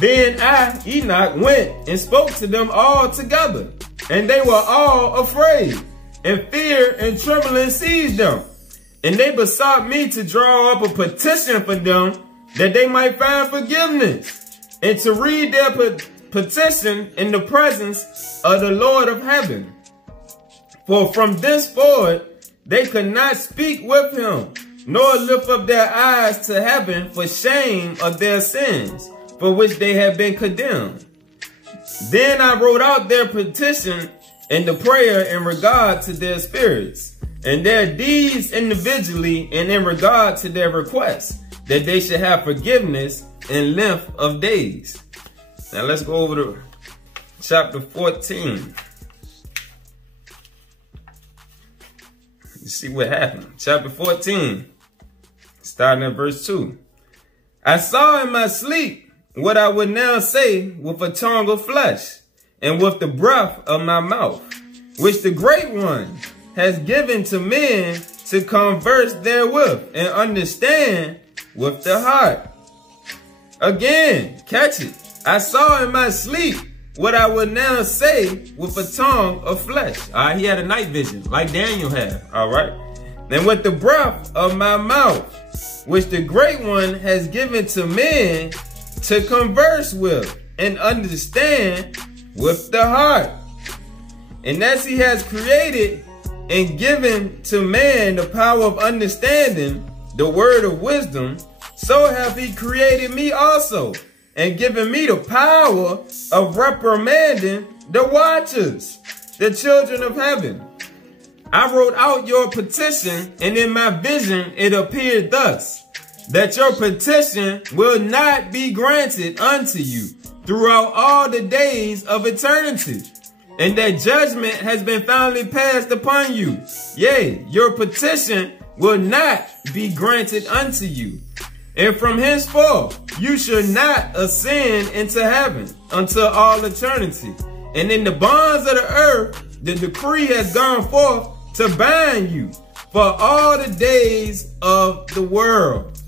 Then I, Enoch, went and spoke to them all together. And they were all afraid. And fear and trembling seized them. And they besought me to draw up a petition for them that they might find forgiveness. And to read their petition in the presence of the Lord of heaven. For from thenceforward they could not speak with him, nor lift up their eyes to heaven for shame of their sins, for which they had been condemned. Then I wrote out their petition and the prayer in regard to their spirits, and their deeds individually, and in regard to their requests, that they should have forgiveness and length of days. Now let's go over to chapter 14. Let's see what happened. Chapter 14, starting at verse 2. I saw in my sleep what I would now say with a tongue of flesh, and with the breath of my mouth, which the Great One has given to men to converse therewith and understand with the heart. Again, catch it. I saw in my sleep what I would now say with a tongue of flesh. All right, he had a night vision like Daniel had. All right. And with the breath of my mouth, which the Great One has given to men to converse with and understand with the heart. And as he has created and given to man the power of understanding the word of wisdom, so hath he created me also, and given me the power of reprimanding the watchers, the children of heaven. I wrote out your petition, and in my vision it appeared thus, that your petition will not be granted unto you throughout all the days of eternity, and that judgment has been finally passed upon you. Yea, your petition will not be granted unto you. And from henceforth you shall not ascend into heaven until all eternity. And in the bonds of the earth the decree has gone forth to bind you for all the days of the world.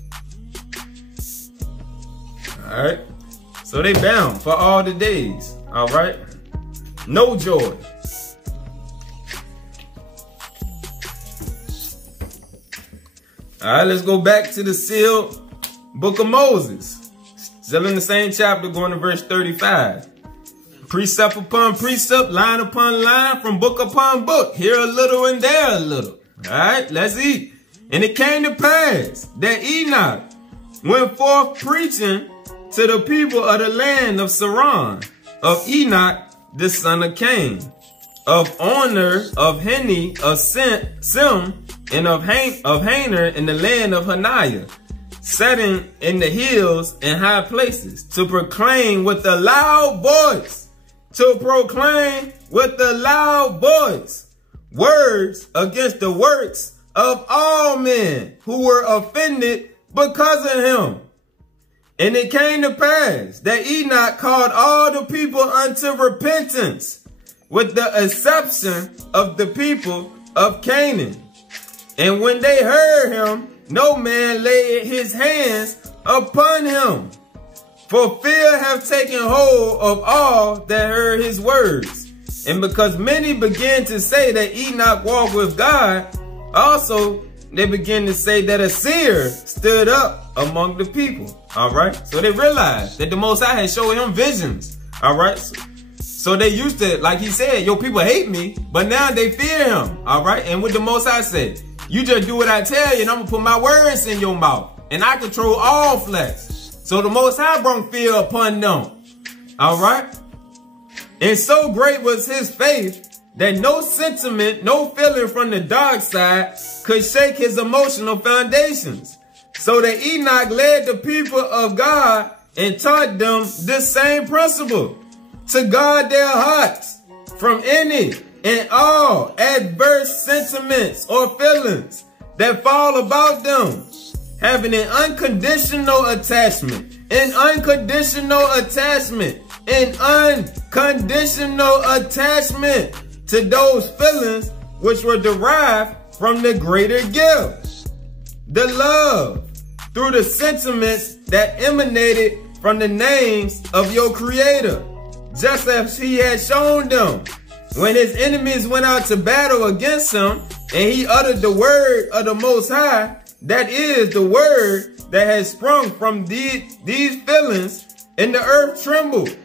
All right. So they bound for all the days. All right. No joy. All right, let's go back to the sealed book of Moses. Still in the same chapter, going to verse 35. Precept upon precept, line upon line, from book upon book. Here a little and there a little. All right, let's eat. And it came to pass that Enoch went forth preaching to the people of the land of Saran, of Enoch the son of Cain, of Honor, of Henny, of Sim, and of Haner in the land of Hananiah, setting in the hills and high places, to proclaim with a loud voice, words against the works of all men who were offended because of him. And it came to pass that Enoch called all the people unto repentance, with the exception of the people of Canaan. And when they heard him, no man laid his hands upon him. For fear have taken hold of all that heard his words. And because many began to say that Enoch walked with God, also they began to say that a seer stood up among the people. All right. So they realized that the Most High had showed him visions. All right. So they used to, like he said, yo, people hate me, but now they fear him. All right. And what the Most High said, you just do what I tell you, and I'm going to put my words in your mouth, and I control all flesh. So the Most High brought fear upon them. All right. And so great was his faith that no sentiment, no feeling from the dark side could shake his emotional foundations. So that Enoch led the people of God and taught them this same principle, to guard their hearts from any and all adverse sentiments or feelings that fall about them, having an unconditional attachment, to those feelings which were derived from the greater gift, the love, through the sentiments that emanated from the names of your Creator, just as he had shown them when his enemies went out to battle against him, and he uttered the word of the Most High, that is the word that has sprung from these feelings, and the earth trembled,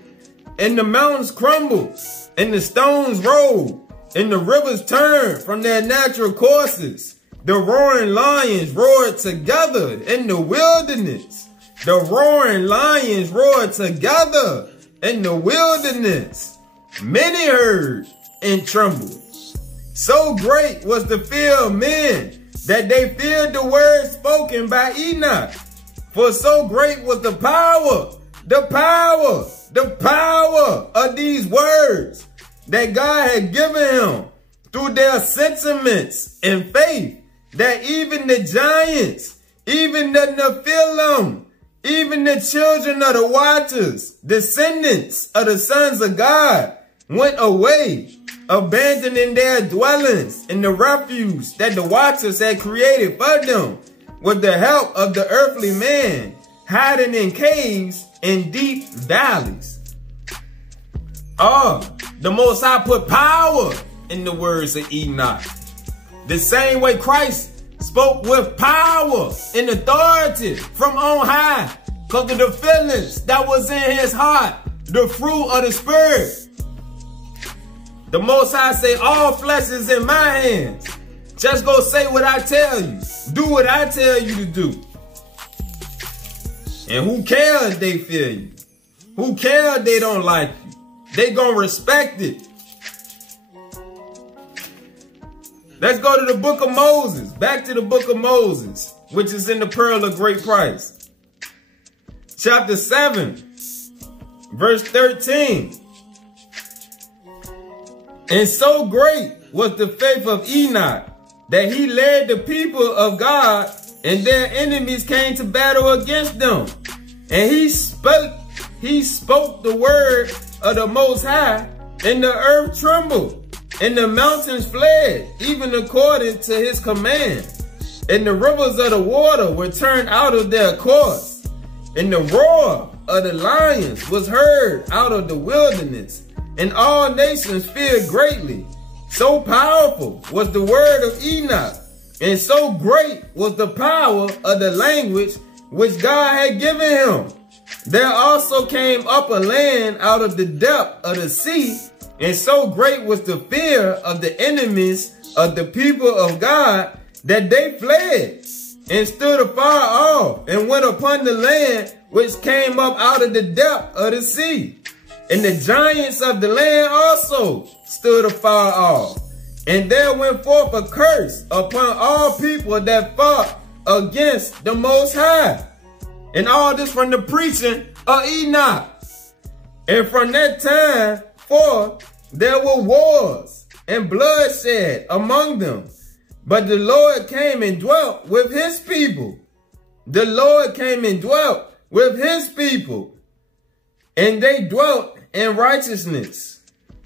and the mountains crumbled, and the stones rolled, and the rivers turned from their natural courses. The roaring lions roared together in the wilderness. The roaring lions roared together in the wilderness. Many heard and trembled. So great was the fear of men that they feared the word spoken by Enoch. For so great was the power of these words that God had given him through their sentiments and faith, that even the giants, even the Nephilim, even the children of the watchers, descendants of the sons of God, went away, abandoning their dwellings in the refuge that the watchers had created for them, with the help of the earthly man, hiding in caves and deep valleys. The Most High put power in the words of Enoch. The same way Christ spoke with power and authority from on high, because of the feelings that was in his heart, the fruit of the Spirit. The Most High say, all flesh is in my hands. Just go say what I tell you. Do what I tell you to do. And who cares if they fear you? Who cares if they don't like you? They gonna respect it. Let's go to the book of Moses. Back to the book of Moses, which is in the Pearl of Great Price. Chapter 7, verse 13. And so great was the faith of Enoch that he led the people of God, and their enemies came to battle against them. And he spoke the word of the Most High, and the earth trembled, and the mountains fled, even according to his command. And the rivers of the water were turned out of their course, and the roar of the lions was heard out of the wilderness, and all nations feared greatly. So powerful was the word of Enoch, and so great was the power of the language which God had given him. There also came up a land out of the depth of the sea, and so great was the fear of the enemies of the people of God that they fled and stood afar off and went upon the land which came up out of the depth of the sea. And the giants of the land also stood afar off. And there went forth a curse upon all people that fought against the Most High. And all this from the preaching of Enoch. And from that time forth, there were wars and bloodshed among them. But the Lord came and dwelt with his people. the Lord came and dwelt with his people, and they dwelt in righteousness.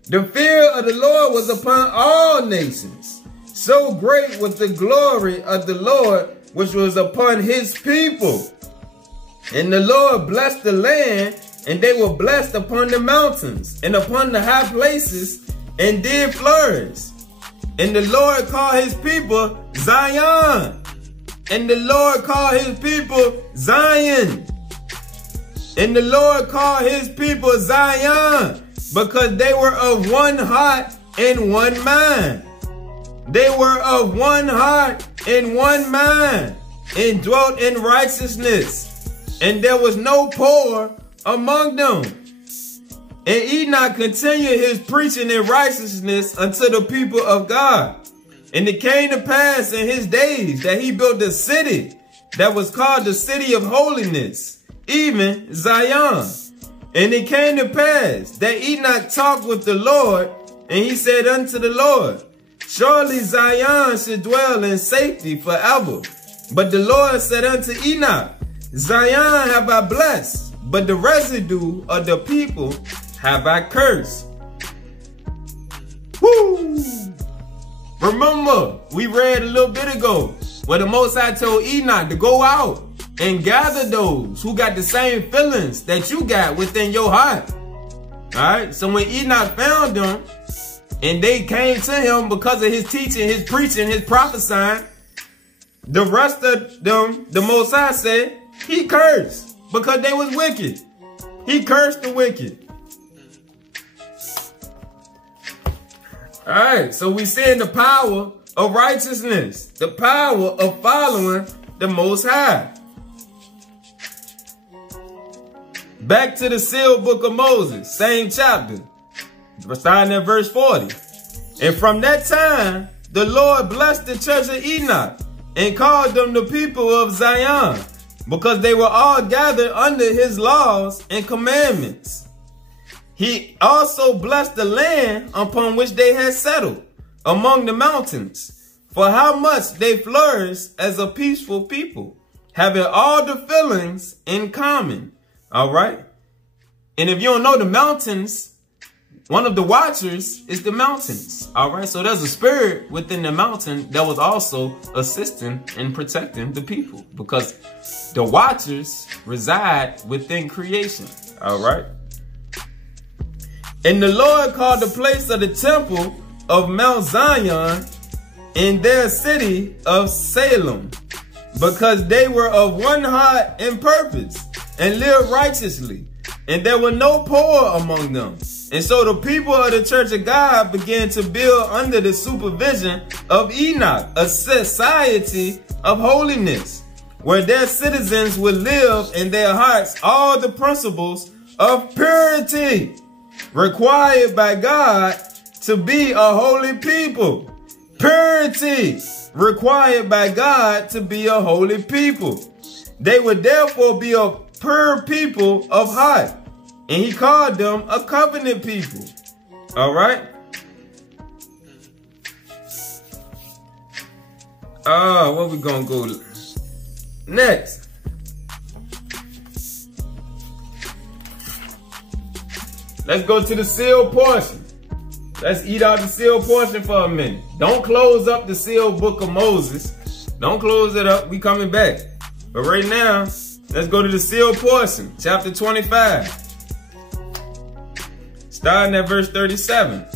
The fear of the Lord was upon all nations. So great was the glory of the Lord, which was upon his people. And the Lord blessed the land, and they were blessed upon the mountains and upon the high places, and did flourish. And the Lord called his people Zion. And the Lord called his people Zion. And the Lord called his people Zion, because they were of one heart and one mind. They were of one heart and one mind, and dwelt in righteousness, and there was no poor among them. And Enoch continued his preaching in righteousness unto the people of God. And it came to pass in his days that he built a city that was called the city of holiness, even Zion. And it came to pass that Enoch talked with the Lord, and he said unto the Lord, surely Zion should dwell in safety forever. But the Lord said unto Enoch, Zion have I blessed, but the residue of the people have I cursed. Woo! Remember, we read a little bit ago where the Most High told Enoch to go out and gather those who got the same feelings that you got within your heart. All right. So when Enoch found them and they came to him because of his teaching, his preaching, his prophesying, the rest of them, the Most High said, he cursed because they was wicked. He cursed the wicked. All right. So we seeing the power of righteousness, the power of following the Most High. Back to the sealed book of Moses, same chapter, starting at verse 40. And from that time, the Lord blessed the church of Enoch and called them the people of Zion, because they were all gathered under his laws and commandments. He also blessed the land upon which they had settled among the mountains, for how much they flourished as a peaceful people, having all the feelings in common. All right. And if you don't know the mountains, one of the watchers is the mountains. All right. So there's a spirit within the mountain that was also assisting and protecting the people, because the watchers reside within creation. All right. And the Lord called the place of the temple of Mount Zion in their city of Salem, because they were of one heart and purpose, and lived righteously, and there were no poor among them. And so the people of the church of God began to build under the supervision of Enoch a society of holiness, where their citizens would live in their hearts all the principles of purity required by God to be a holy people. Purity required by God to be a holy people. They would therefore be a pure people of heart, and he called them a covenant people. All right. Where we gonna go next? Let's go to the sealed portion. Let's eat out the sealed portion for a minute. Don't close up the sealed book of Moses. Don't close it up. We coming back. But right now, let's go to the sealed portion, chapter 25. Starting at verse 37.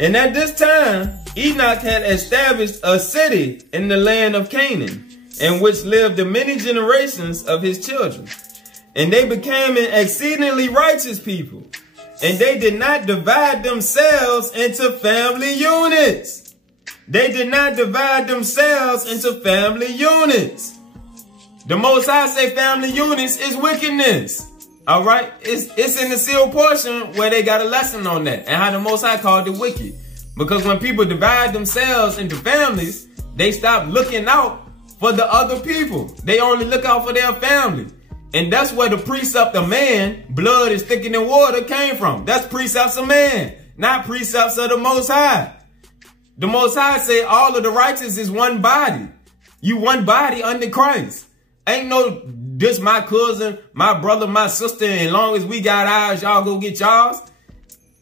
And at this time, Enoch had established a city in the land of Canaan, in which lived the many generations of his children. And they became an exceedingly righteous people. And they did not divide themselves into family units. They did not divide themselves into family units. The Most High say family units is wickedness. All right. It's in the sealed portion where they got a lesson on that and how the Most High called it wicked. Because when people divide themselves into families, they stop looking out for the other people. They only look out for their family. And that's where the precept of man, blood is thicker than water, came from. That's precepts of man, not precepts of the Most High. The Most High say all of the righteous is one body. You one body under Christ. Ain't no, this my cousin, my brother, my sister, and as long as we got ours, y'all go get y'all's.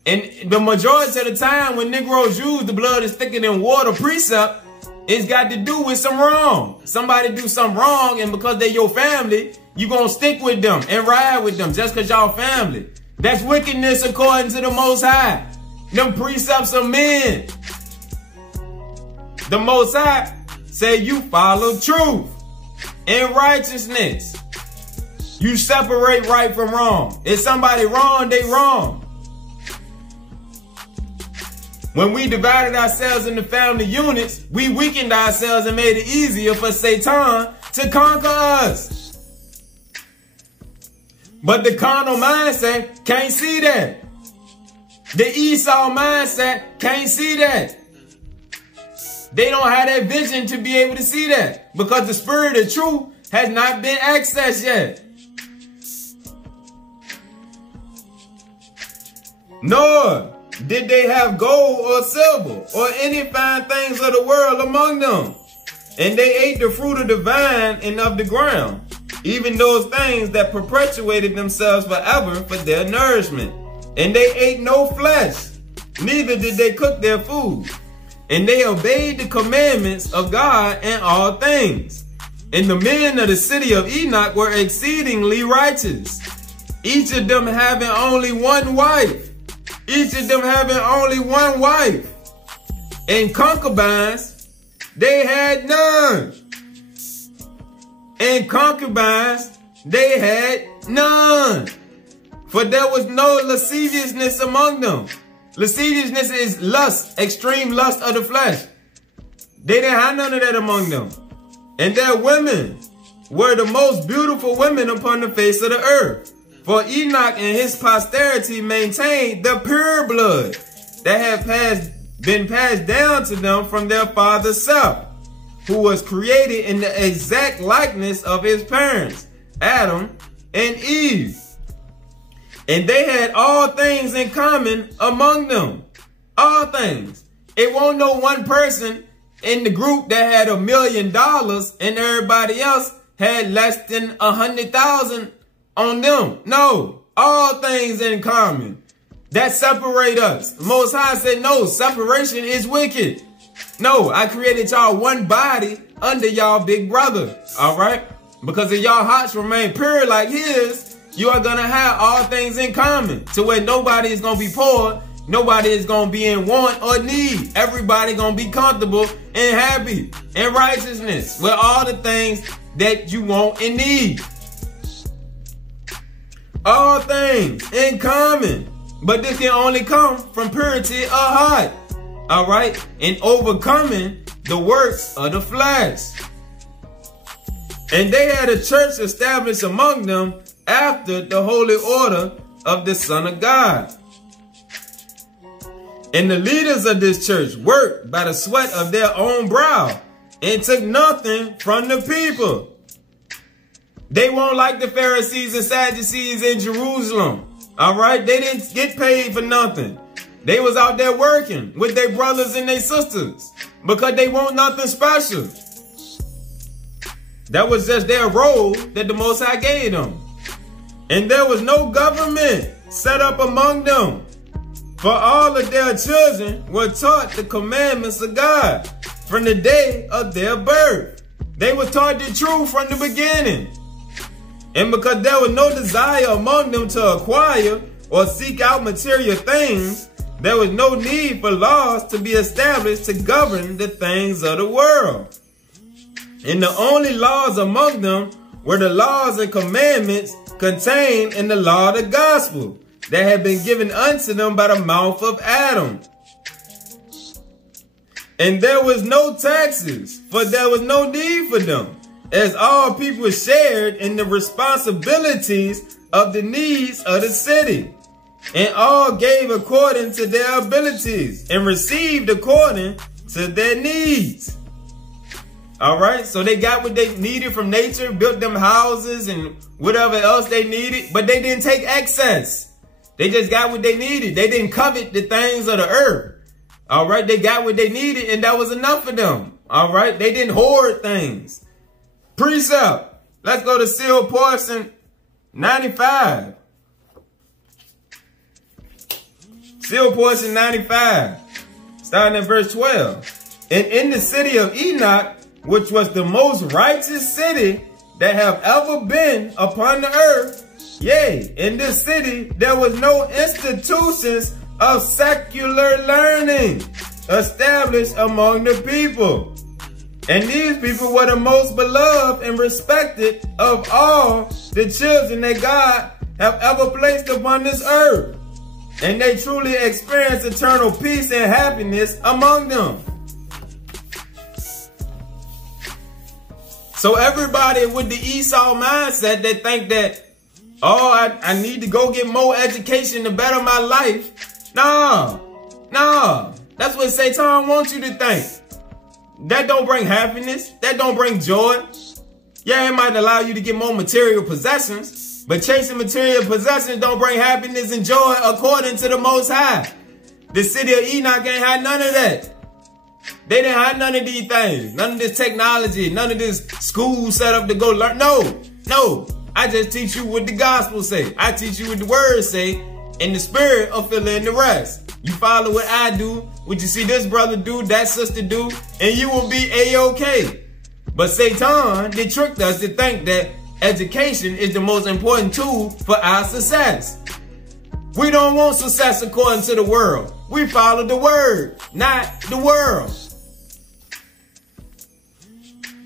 And the majority of the time when Negroes use the blood is thicker than water precept, it's got to do with some wrong. Somebody do something wrong, and because they're your family, you gonna stick with them and ride with them just because y'all family. That's wickedness according to the Most High. Them precepts of men. The Most High say you follow truth and righteousness. You separate right from wrong. If somebody wrong, they wrong. When we divided ourselves into family units, we weakened ourselves and made it easier for Satan to conquer us. But the carnal mindset can't see that. The Esau mindset can't see that. They don't have that vision to be able to see that because the spirit of truth has not been accessed yet. Nor did they have gold or silver or any fine things of the world among them. And they ate the fruit of the vine and of the ground, even those things that perpetuated themselves forever for their nourishment. And they ate no flesh, neither did they cook their food. And they obeyed the commandments of God in all things. And the men of the city of Enoch were exceedingly righteous, each of them having only one wife. Each of them having only one wife. And concubines, they had none. And concubines, they had none. For there was no lasciviousness among them. Lasciviousness is lust, extreme lust of the flesh. They didn't have none of that among them. And their women were the most beautiful women upon the face of the earth. For Enoch and his posterity maintained the pure blood that had been passed down to them from their father Seth, who was created in the exact likeness of his parents, Adam and Eve. And they had all things in common among them. All things. It won't no one person in the group that had $1 million and everybody else had less than 100,000 on them. No, all things in common. That separate us. Most High said, no, separation is wicked. No, I created y'all one body under y'all big brother. All right? Because if y'all hearts remain pure like his, you are going to have all things in common. To where nobody is going to be poor. Nobody is going to be in want or need. Everybody going to be comfortable and happy and righteousness with all the things that you want and need. All things in common. But this can only come from purity of heart. All right? And overcoming the works of the flesh. And they had a church established among them after the holy order of the Son of God. And the leaders of this church worked by the sweat of their own brow and took nothing from the people. They won't like the Pharisees and Sadducees in Jerusalem. All right? They didn't get paid for nothing. They was out there working with their brothers and their sisters because they want nothing special. That was just their role that the Most High gave them. And there was no government set up among them. For all of their children were taught the commandments of God from the day of their birth. They were taught the truth from the beginning. And because there was no desire among them to acquire or seek out material things, there was no need for laws to be established to govern the things of the world. And the only laws among them were the laws and commandments contained in the law of the gospel that had been given unto them by the mouth of Adam. And there was no taxes, for there was no need for them, as all people shared in the responsibilities of the needs of the city. And all gave according to their abilities and received according to their needs. All right, so they got what they needed from nature, built them houses and whatever else they needed, but they didn't take excess. They just got what they needed. They didn't covet the things of the earth. All right, they got what they needed and that was enough for them. All right. They didn't hoard things. Precept. Let's go to seal portion 95. Seal portion 95. Starting at verse 12. And in the city of Enoch, which was the most righteous city that have ever been upon the earth, yea, in this city there was no institutions of secular learning established among the people. And these people were the most beloved and respected of all the children that God have ever placed upon this earth. And they truly experienced eternal peace and happiness among them. So everybody with the Esau mindset that think that, oh, I need to go get more education to better my life. No. That's what Satan wants you to think. That don't bring happiness. That don't bring joy. Yeah, it might allow you to get more material possessions, but chasing material possessions don't bring happiness and joy according to the Most High. The city of Enoch ain't had none of that. They didn't have none of these things. None of this technology. None of this school set up to go learn. No. I just teach you what the gospel say. I teach you what the word say, and the spirit will fill in the rest. You follow what I do, what you see this brother do, that sister do, and you will be A-OK. But Satan, they tricked us to think that education is the most important tool for our success. We don't want success according to the world. We follow the word, not the world.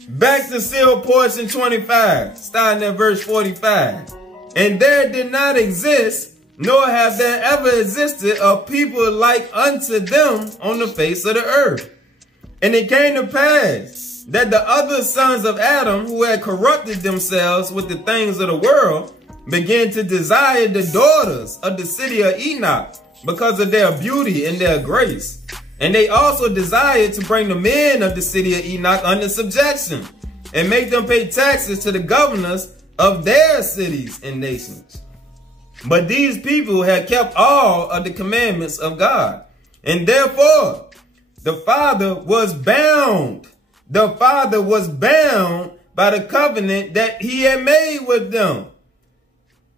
Back to seal portion 25, starting at verse 45. And there did not exist, nor have there ever existed, a people like unto them on the face of the earth. And it came to pass that the other sons of Adam, who had corrupted themselves with the things of the world, began to desire the daughters of the city of Enoch because of their beauty and their grace. And they also desired to bring the men of the city of Enoch under subjection and make them pay taxes to the governors of their cities and nations. But these people had kept all of the commandments of God. And therefore, the Father was bound. The Father was bound by the covenant that he had made with them.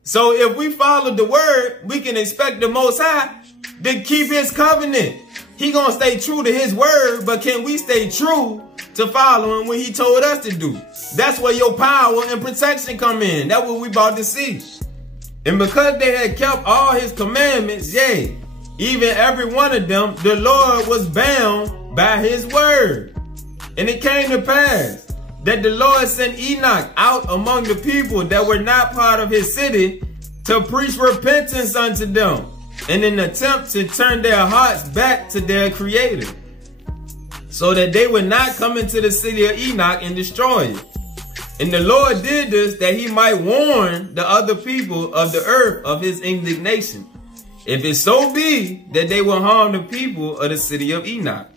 So if we follow the word, we can expect the Most High to keep his covenant. He gonna stay true to his word, but can we stay true to following what he told us to do? That's where your power and protection come in. That's what we about to see. And because they had kept all his commandments, yea, even every one of them, the Lord was bound by his word. And it came to pass that the Lord sent Enoch out among the people that were not part of his city to preach repentance unto them, in an attempt to turn their hearts back to their Creator, so that they would not come into the city of Enoch and destroy it. And the Lord did this that he might warn the other people of the earth of his indignation, if it so be that they will harm the people of the city of Enoch.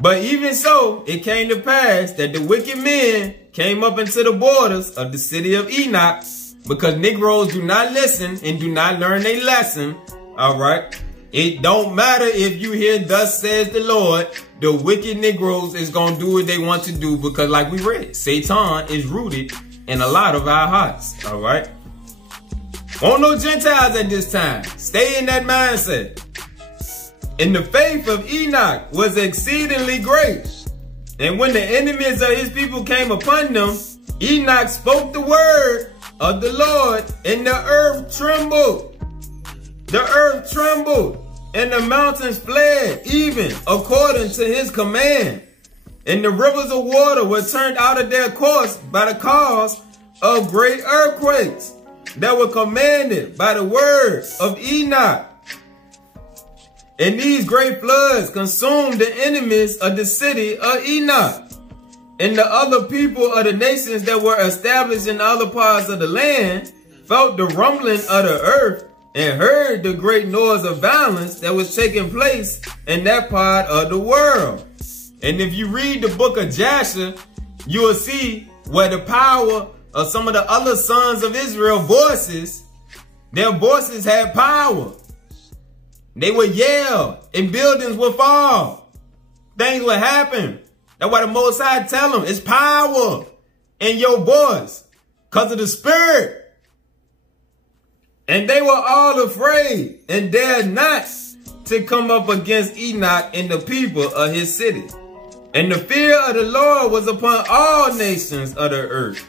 But even so, it came to pass that the wicked men came up into the borders of the city of Enoch, because Negroes do not listen and do not learn a lesson. All right. It don't matter if you hear thus says the Lord, the wicked Negroes is going to do what they want to do, because like we read, Satan is rooted in a lot of our hearts. All right. Want no Gentiles at this time. Stay in that mindset. And the faith of Enoch was exceedingly great. And when the enemies of his people came upon them, Enoch spoke the word of the Lord, and the earth trembled. The earth trembled, and the mountains fled, even according to his command. And the rivers of water were turned out of their course by the cause of great earthquakes that were commanded by the word of Enoch. And these great floods consumed the enemies of the city of Enoch. And the other people of the nations that were established in other parts of the land felt the rumbling of the earth and heard the great noise of violence that was taking place in that part of the world. And if you read the book of Jasher, you will see where the power of some of the other sons of Israel voices, their voices had power. They would yell and buildings would fall. Things would happen. That's why the Most High tell him it's power in your voice because of the Spirit. And they were all afraid and dared not to come up against Enoch and the people of his city. And the fear of the Lord was upon all nations of the earth.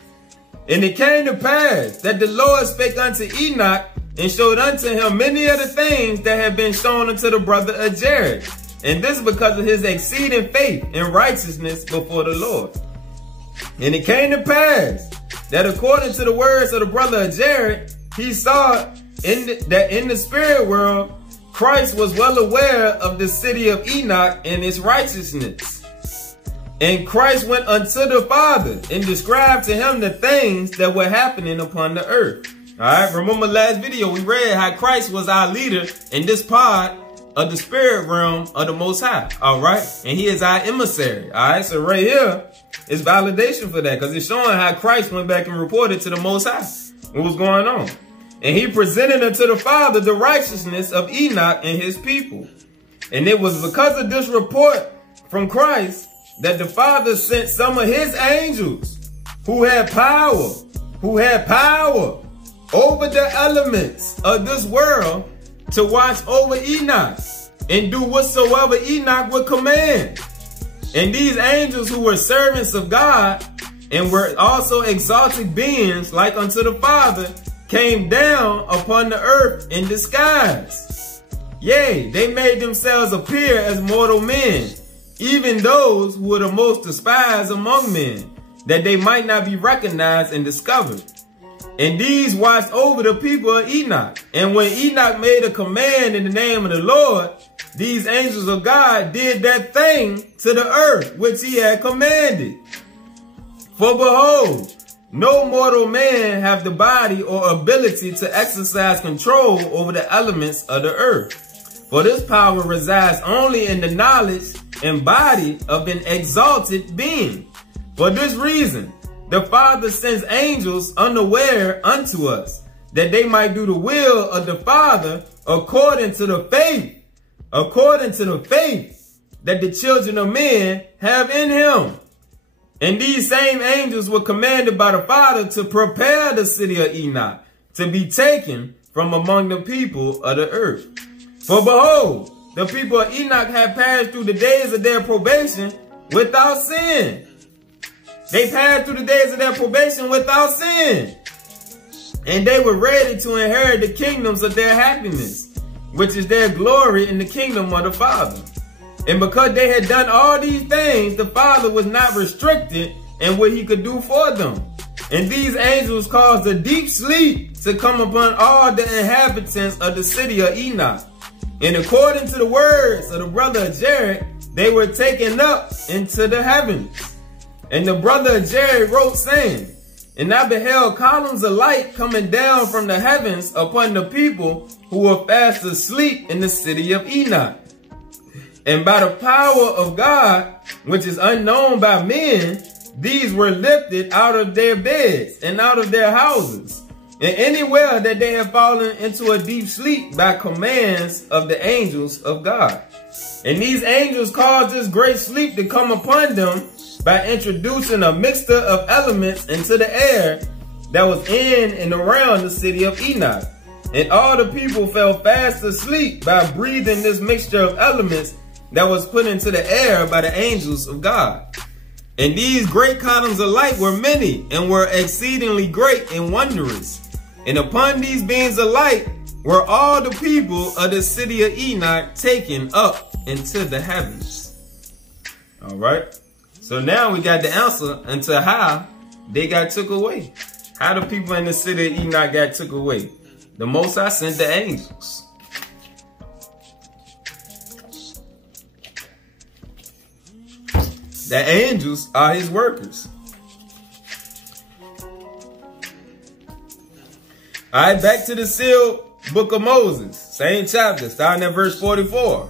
And it came to pass that the Lord spake unto Enoch and showed unto him many of the things that had been shown unto the brother of Jared. And this because of his exceeding faith and righteousness before the Lord. And it came to pass that according to the words of the brother of Jared, he saw that in the spirit world, Christ was well aware of the city of Enoch and its righteousness. And Christ went unto the Father and described to him the things that were happening upon the earth. All right, remember last video we read how Christ was our leader in this part of the spirit realm of the Most High. All right, and he is our emissary. All right, so right here is validation for that because it's showing how Christ went back and reported to the Most High what was going on. And he presented unto the Father the righteousness of Enoch and his people. And it was because of this report from Christ that the Father sent some of his angels who had power over the elements of this world to watch over Enoch and do whatsoever Enoch would command. And these angels who were servants of God and were also exalted beings like unto the Father came down upon the earth in disguise. Yea, they made themselves appear as mortal men, even those who were the most despised among men, that they might not be recognized and discovered. And these watched over the people of Enoch. And when Enoch made a command in the name of the Lord, these angels of God did that thing to the earth which he had commanded. For behold, no mortal man have the body or ability to exercise control over the elements of the earth. For this power resides only in the knowledge and body of an exalted being. For this reason, the Father sends angels unaware unto us, that they might do the will of the Father according to the faith that the children of men have in him. And these same angels were commanded by the Father to prepare the city of Enoch to be taken from among the people of the earth. For behold, the people of Enoch had passed through the days of their probation without sin. They passed through the days of their probation without sin. And they were ready to inherit the kingdoms of their happiness, which is their glory in the kingdom of the Father. And because they had done all these things, the Father was not restricted in what he could do for them. And these angels caused a deep sleep to come upon all the inhabitants of the city of Enoch. And according to the words of the brother of Jared, they were taken up into the heavens. And the brother of Jared wrote, saying, And I beheld columns of light coming down from the heavens upon the people who were fast asleep in the city of Enoch. And by the power of God, which is unknown by men, these were lifted out of their beds and out of their houses, and anywhere that they have fallen into a deep sleep by commands of the angels of God. And these angels caused this great sleep to come upon them by introducing a mixture of elements into the air that was in and around the city of Enoch. And all the people fell fast asleep by breathing this mixture of elements that was put into the air by the angels of God. And these great columns of light were many and were exceedingly great and wondrous. And upon these beams of light were all the people of the city of Enoch taken up into the heavens. All right. So now we got the answer into how they got took away. How the people in the city of Enoch got took away. The Most High sent the angels. The angels are his workers. All right, back to the sealed book of Moses. Same chapter, starting at verse 44.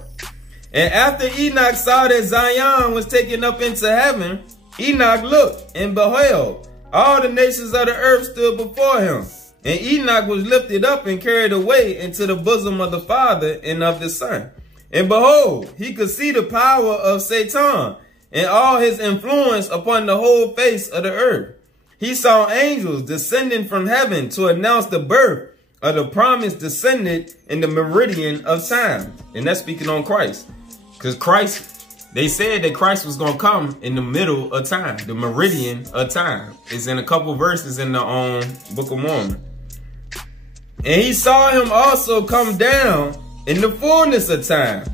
And after Enoch saw that Zion was taken up into heaven, Enoch looked, and beheld, all the nations of the earth stood before him. And Enoch was lifted up and carried away into the bosom of the Father and of the Son. And behold, he could see the power of Satan, and all his influence upon the whole face of the earth. He saw angels descending from heaven to announce the birth of the promised descendant in the meridian of time. And that's speaking on Christ. Because Christ, they said that Christ was going to come in the middle of time. The meridian of time is in a couple verses in the Book of Mormon. And he saw him also come down in the fullness of time.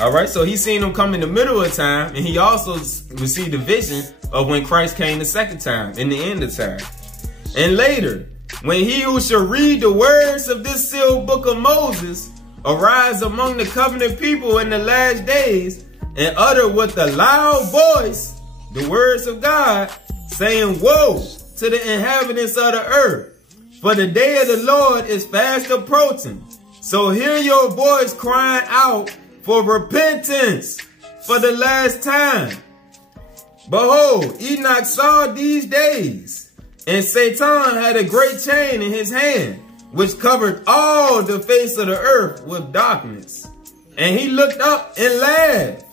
All right, so he seen him come in the middle of time, and he also received a vision of when Christ came the second time, in the end of time. And later, when he who shall read the words of this sealed book of Moses arise among the covenant people in the last days, and utter with a loud voice the words of God, saying, Woe to the inhabitants of the earth, for the day of the Lord is fast approaching. So hear your voice crying out for repentance for the last time. Behold, Enoch saw these days, and Satan had a great chain in his hand, which covered all the face of the earth with darkness. And he looked up and laughed,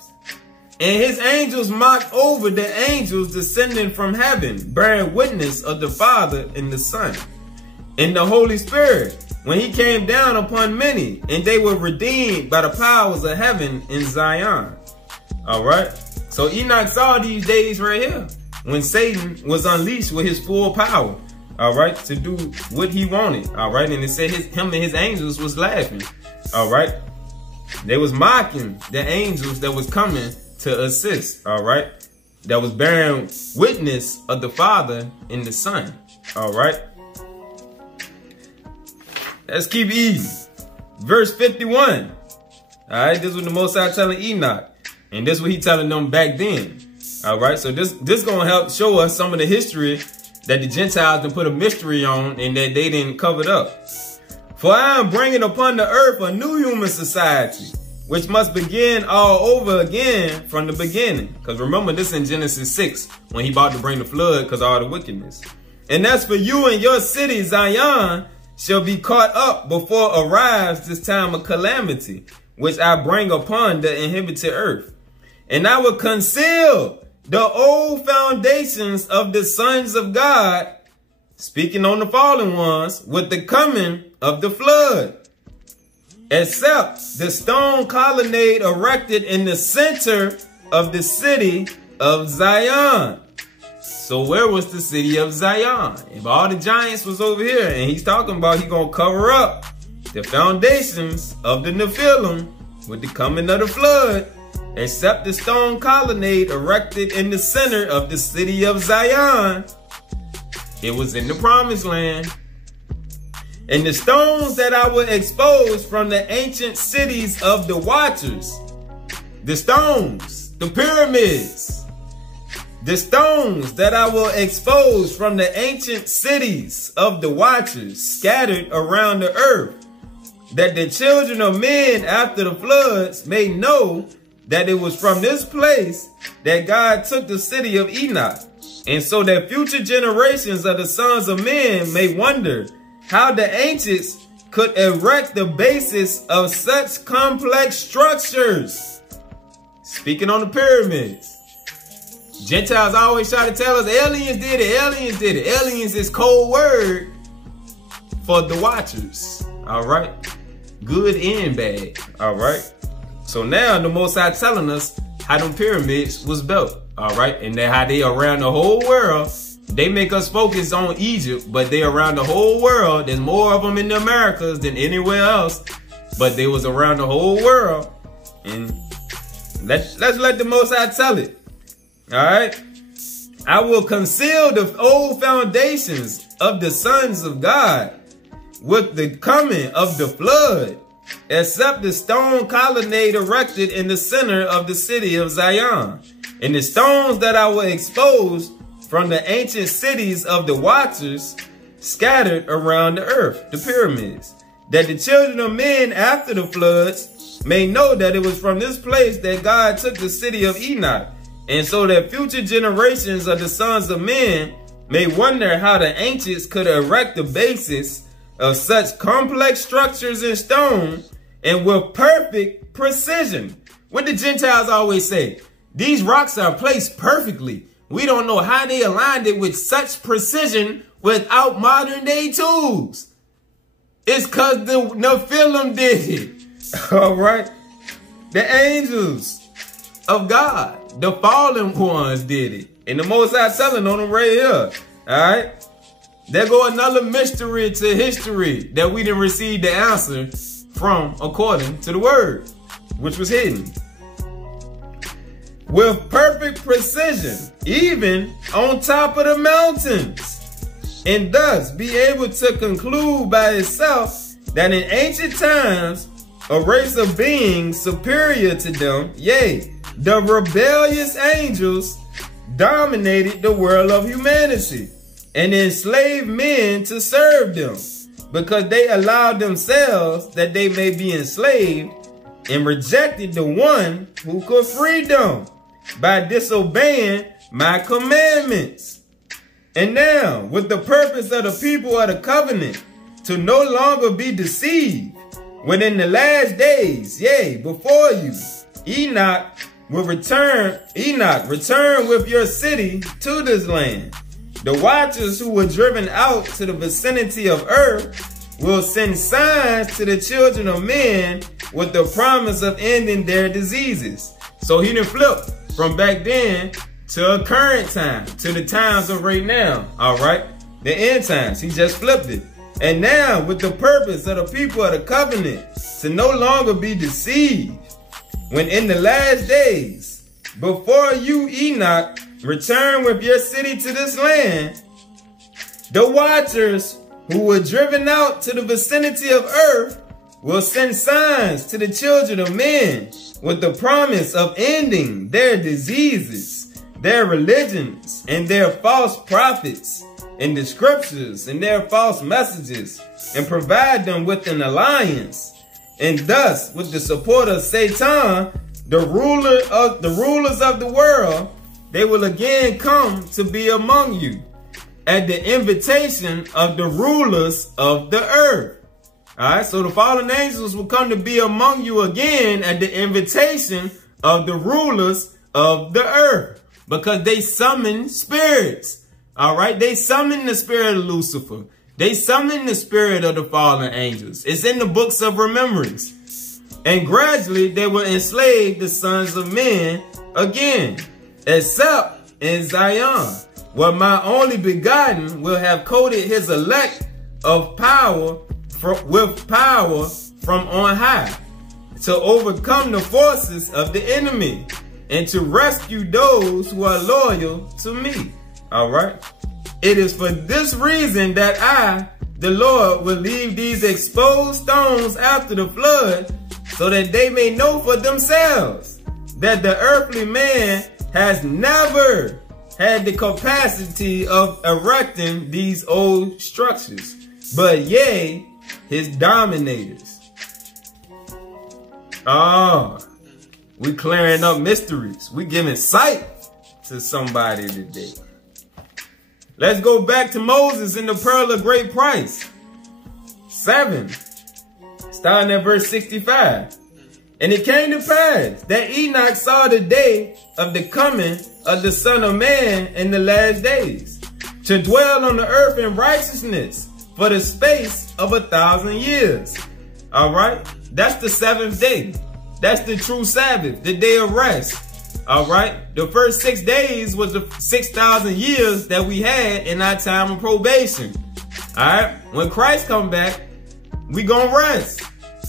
and his angels mocked over the angels descending from heaven, bearing witness of the Father and the Son and the Holy Spirit, when he came down upon many, and they were redeemed by the powers of heaven in Zion. All right. So Enoch saw these days right here, when Satan was unleashed with his full power. All right. To do what he wanted. All right. And it said him and his angels was laughing. All right. They was mocking the angels that was coming to assist. All right. That was bearing witness of the Father and the Son. All right. Let's keep easy. Verse 51. All right, this was the Most High telling Enoch. And this was he telling them back then. All right, so this going to help show us some of the history that the Gentiles done put a mystery on and that they didn't cover it up. For I am bringing upon the earth a new human society, which must begin all over again from the beginning. Because remember, this in Genesis 6, when he about to bring the flood because of all the wickedness. And as for you and your city, Zion, shall be caught up before arrives this time of calamity, which I bring upon the inhabited earth. And I will conceal the old foundations of the sons of God, speaking on the fallen ones, with the coming of the flood, except the stone colonnade erected in the center of the city of Zion. So where was the city of Zion? If all the giants was over here, and he's talking about he gonna cover up the foundations of the Nephilim with the coming of the flood, except the stone colonnade erected in the center of the city of Zion. It was in the promised land. And the stones that I will expose from the ancient cities of the watchers, the stones, the pyramids, the stones that I will expose from the ancient cities of the watchers scattered around the earth, that the children of men after the floods may know that it was from this place that God took the city of Enoch, and so that future generations of the sons of men may wonder how the ancients could erect the basis of such complex structures. Speaking on the pyramids. Gentiles always try to tell us aliens did it, aliens did it. Aliens is code word for the watchers. All right. Good and bad. All right. So now the Most High telling us how them pyramids was built. All right. And then how they around the whole world. They make us focus on Egypt, but they around the whole world. There's more of them in the Americas than anywhere else. But they was around the whole world. And let's let the Most High tell it. All right. I will conceal the old foundations of the sons of God with the coming of the flood, except the stone colonnade erected in the center of the city of Zion, and the stones that I will expose from the ancient cities of the watchers scattered around the earth, the pyramids, that the children of men after the floods may know that it was from this place that God took the city of Enoch, and so that future generations of the sons of men may wonder how the ancients could erect the basis of such complex structures in stone and with perfect precision. What the Gentiles always say, These rocks are placed perfectly. We don't know how they aligned it with such precision without modern day tools. It's because the Nephilim did it. All right. The angels of God, the fallen ones did it. And the Most High telling on them right here. All right. There go another mystery to history that we didn't receive the answer from according to the word, which was hidden. With perfect precision, even on top of the mountains, and thus be able to conclude by itself that in ancient times, a race of beings superior to them, yea, the rebellious angels, dominated the world of humanity and enslaved men to serve them, because they allowed themselves that they may be enslaved and rejected the one who could free them by disobeying my commandments. And now, with the purpose of the people of the covenant to no longer be deceived, within the last days, yea, before you, Enoch return with your city to this land. The watchers who were driven out to the vicinity of earth will send signs to the children of men with the promise of ending their diseases. So he done flipped from back then to a current time, to the times of right now, all right? The end times, he just flipped it. And now, with the purpose of the people of the covenant to no longer be deceived, when in the last days, before you, Enoch, return with your city to this land, the watchers who were driven out to the vicinity of earth will send signs to the children of men with the promise of ending their diseases, their religions, and their false prophets, and the scriptures, and their false messages, and provide them with an alliance. And thus, with the support of Satan, the rulers of the world, they will again come to be among you at the invitation of the rulers of the earth. All right, so the fallen angels will come to be among you again at the invitation of the rulers of the earth, because they summon spirits. All right, they summon the spirit of Lucifer. They summon the spirit of the fallen angels. It's in the books of remembrance. And gradually they will enslave the sons of men again, except in Zion, where my only begotten will have coated his elect of power with power from on high, to overcome the forces of the enemy and to rescue those who are loyal to me. All right. It is for this reason that I, the Lord, will leave these exposed stones after the flood, so that they may know for themselves that the earthly man has never had the capacity of erecting these old structures, but yea, his dominators. We clearing up mysteries. We giving sight to somebody today. Let's go back to Moses in the Pearl of Great Price. 7, starting at verse 65. And it came to pass that Enoch saw the day of the coming of the Son of Man in the last days, to dwell on the earth in righteousness for the space of 1,000 years. All right, that's the 7th day. That's the true Sabbath, the day of rest. All right, the first 6 days was the 6,000 years that we had in our time of probation. All right, when Christ come back, we gonna rest.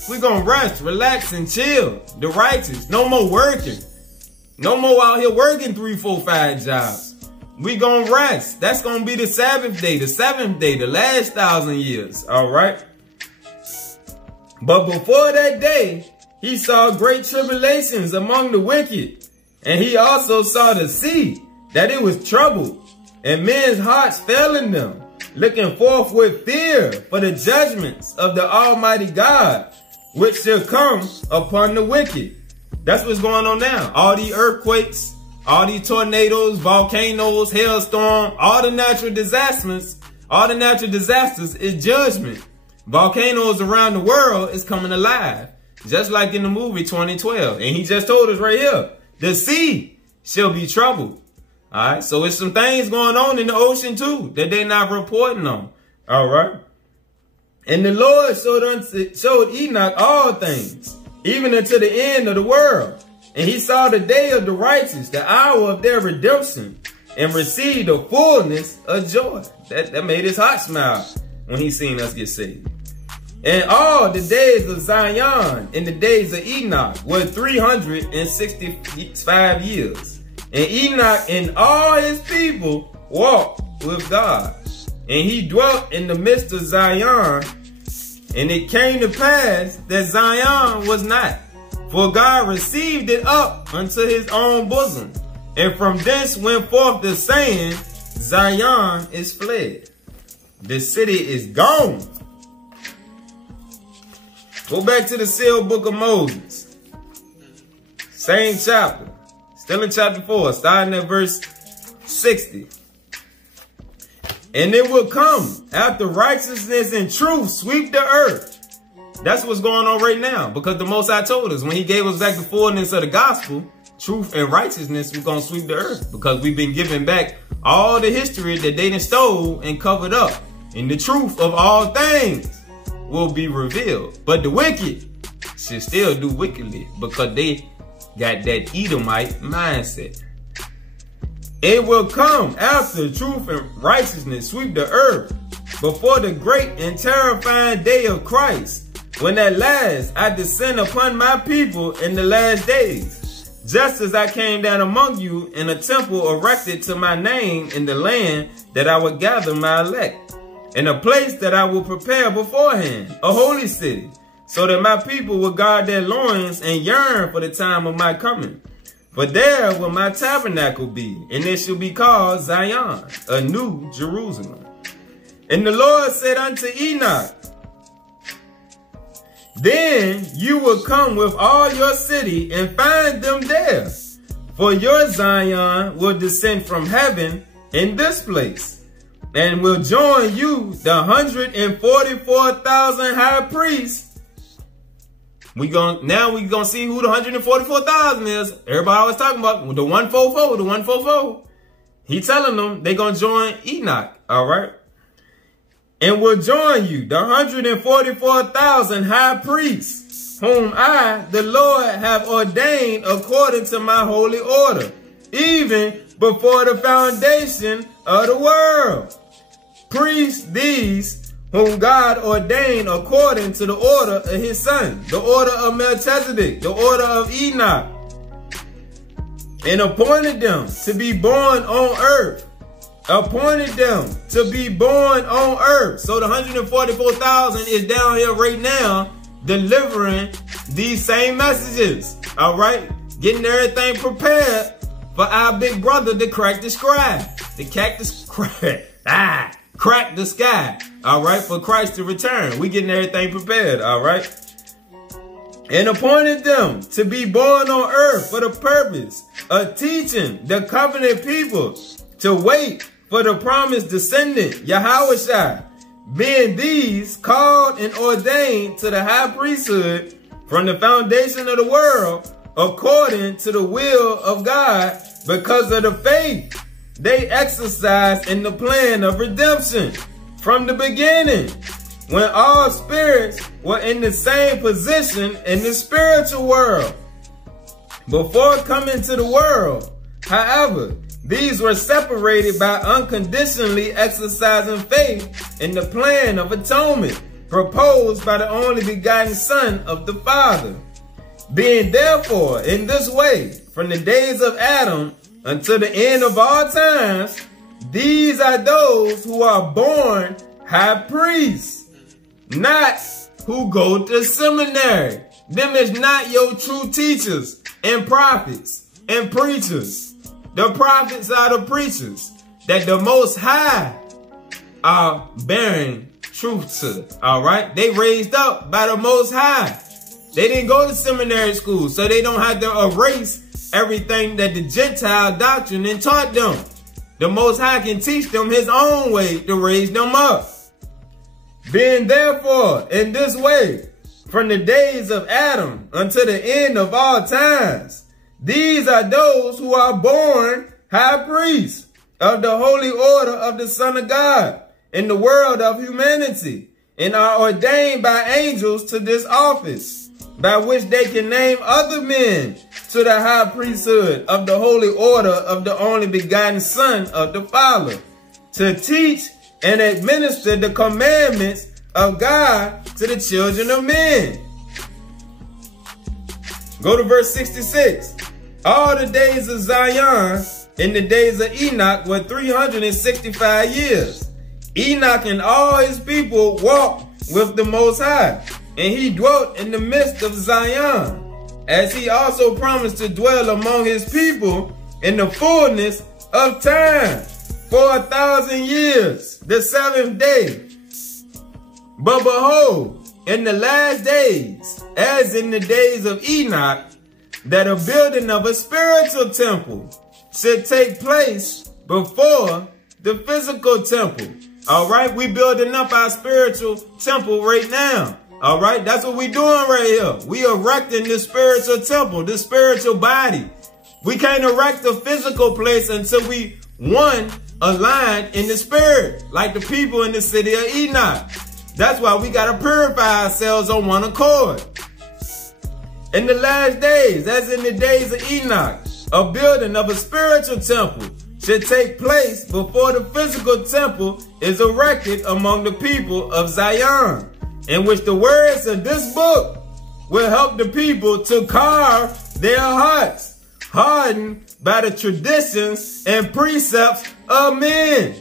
We gonna rest, relax, and chill. The righteous, no more working. No more out here working 3, 4, 5 jobs. We gonna rest. That's gonna be the Sabbath day, the 7th day, the last 1,000 years. All right. But before that day, he saw great tribulations among the wicked. And he also saw the sea, that it was troubled, and men's hearts failing them, looking forth with fear for the judgments of the Almighty God, which shall come upon the wicked. That's what's going on now. All these earthquakes, all these tornadoes, volcanoes, hailstorm, all the natural disasters is judgment. Volcanoes around the world is coming alive, just like in the movie 2012. And he just told us right here, the sea shall be troubled. All right. So it's some things going on in the ocean too that they're not reporting on. All right. And the Lord showed Enoch all things, even unto the end of the world. And he saw the day of the righteous, the hour of their redemption, and received the fullness of joy. That made his heart smile when he seen us get saved. And all the days of Zion and the days of Enoch were 365 years. And Enoch and all his people walked with God. And he dwelt in the midst of Zion. And it came to pass that Zion was not, for God received it up unto his own bosom. And from thence went forth the saying, Zion is fled. The city is gone. Go back to the sealed book of Moses. Same chapter. Still in chapter 4, starting at verse 60. And it will come after righteousness and truth sweep the earth. That's what's going on right now, because the Most High told us when he gave us back the fullness of the gospel, truth and righteousness was going to sweep the earth, because we've been giving back all the history that they done stole and covered up. And the truth of all things will be revealed. But the wicked should still do wickedly, because they got that Edomite mindset. It will come after truth and righteousness sweep the earth, before the great and terrifying day of Christ, when at last I descend upon my people in the last days, just as I came down among you in a temple erected to my name in the land that I would gather my elect, in a place that I will prepare beforehand, a holy city, so that my people will guard their loins and yearn for the time of my coming. For there will my tabernacle be, and it shall be called Zion, a new Jerusalem. And the Lord said unto Enoch, then you will come with all your city and find them there. For your Zion will descend from heaven in this place, and will join you the 144,000 high priests. Now we gonna see who the 144,000 is. Everybody always talking about the 144, the 144. He telling them they gonna join Enoch, all right? And will join you the 144,000 high priests, whom I, the Lord, have ordained according to my holy order, even before the foundation of the world. Priests these, whom God ordained according to the order of his son, the order of Melchizedek, the order of Enoch, and appointed them to be born on earth. Appointed them to be born on earth. So the 144,000 is down here right now delivering these same messages. All right. Getting everything prepared for our big brother to crack the sky. Crack the sky. All right. For Christ to return. We getting everything prepared. All right. And appointed them to be born on earth for the purpose of teaching the covenant people to wait for the promised descendant, Yahushua, being these called and ordained to the high priesthood from the foundation of the world, according to the will of God, because of the faith they exercised in the plan of redemption from the beginning, when all spirits were in the same position in the spiritual world. Before coming to the world, however, these were separated by unconditionally exercising faith in the plan of atonement proposed by the only begotten Son of the Father. Being therefore in this way, from the days of Adam until the end of all times, these are those who are born high priests, not who go to seminary. Them is not your true teachers and prophets and preachers. The prophets are the preachers that the Most High are bearing truth to. All right. They raised up by the Most High. They didn't go to seminary school, so they don't have to erase everything that the Gentile doctrine and taught them. The Most High can teach them his own way to raise them up. Being therefore in this way, from the days of Adam until the end of all times, These are those who are born high priests of the holy order of the Son of God in the world of humanity, and are ordained by angels to this office, by which they can name other men to the high priesthood of the holy order of the only begotten Son of the Father, to teach and administer the commandments of God to the children of men. Go to verse 66. All the days of Zion in the days of Enoch were 365 years. Enoch and all his people walked with the Most High, and he dwelt in the midst of Zion, as he also promised to dwell among his people in the fullness of time for 1,000 years, the seventh day. But behold, in the last days, as in the days of Enoch, that a building of a spiritual temple should take place before the physical temple. All right, we building up our spiritual temple right now. All right, that's what we doing right here. We erecting the spiritual temple, the spiritual body. We can't erect a physical place until we, one, aligned in the spirit, like the people in the city of Enoch. That's why we got to purify ourselves on one accord. In the last days, as in the days of Enoch, a building of a spiritual temple should take place before the physical temple is erected among the people of Zion, in which the words of this book will help the people to carve their hearts, hardened by the traditions and precepts of men,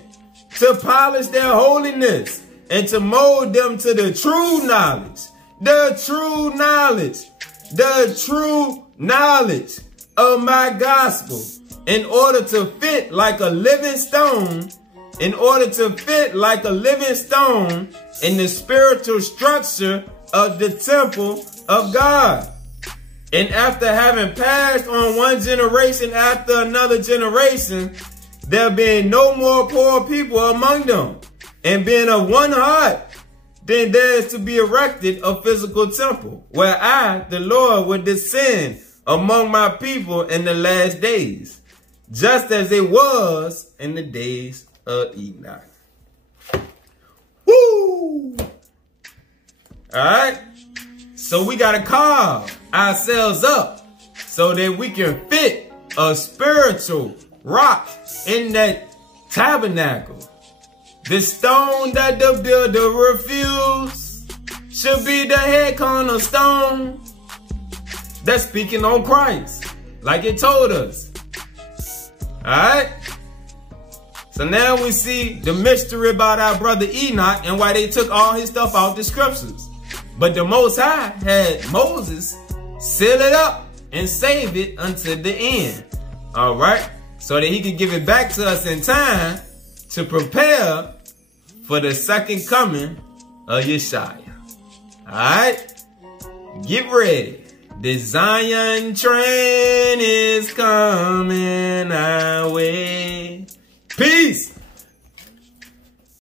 to polish their holiness and to mold them to the true knowledge, the true knowledge of my gospel, in order to fit like a living stone, in the spiritual structure of the temple of God. And after having passed on one generation after another generation, there being no more poor people among them, and being of one heart, then there is to be erected a physical temple, where I, the Lord, will descend among my people in the last days, just as it was in the days of Enoch. Woo! Alright? So we got to carve ourselves up so that we can fit a spiritual rock in that tabernacle. The stone that the builder refused should be the head cornerstone. That's speaking on Christ, like it told us. Alright? So now we see the mystery about our brother Enoch and why they took all his stuff out the scriptures. But the Most High had Moses seal it up and save it until the end. Alright? So that he could give it back to us in time to prepare for the second coming of Yeshua. Alright? Get ready. The Zion train is coming our way. Peace.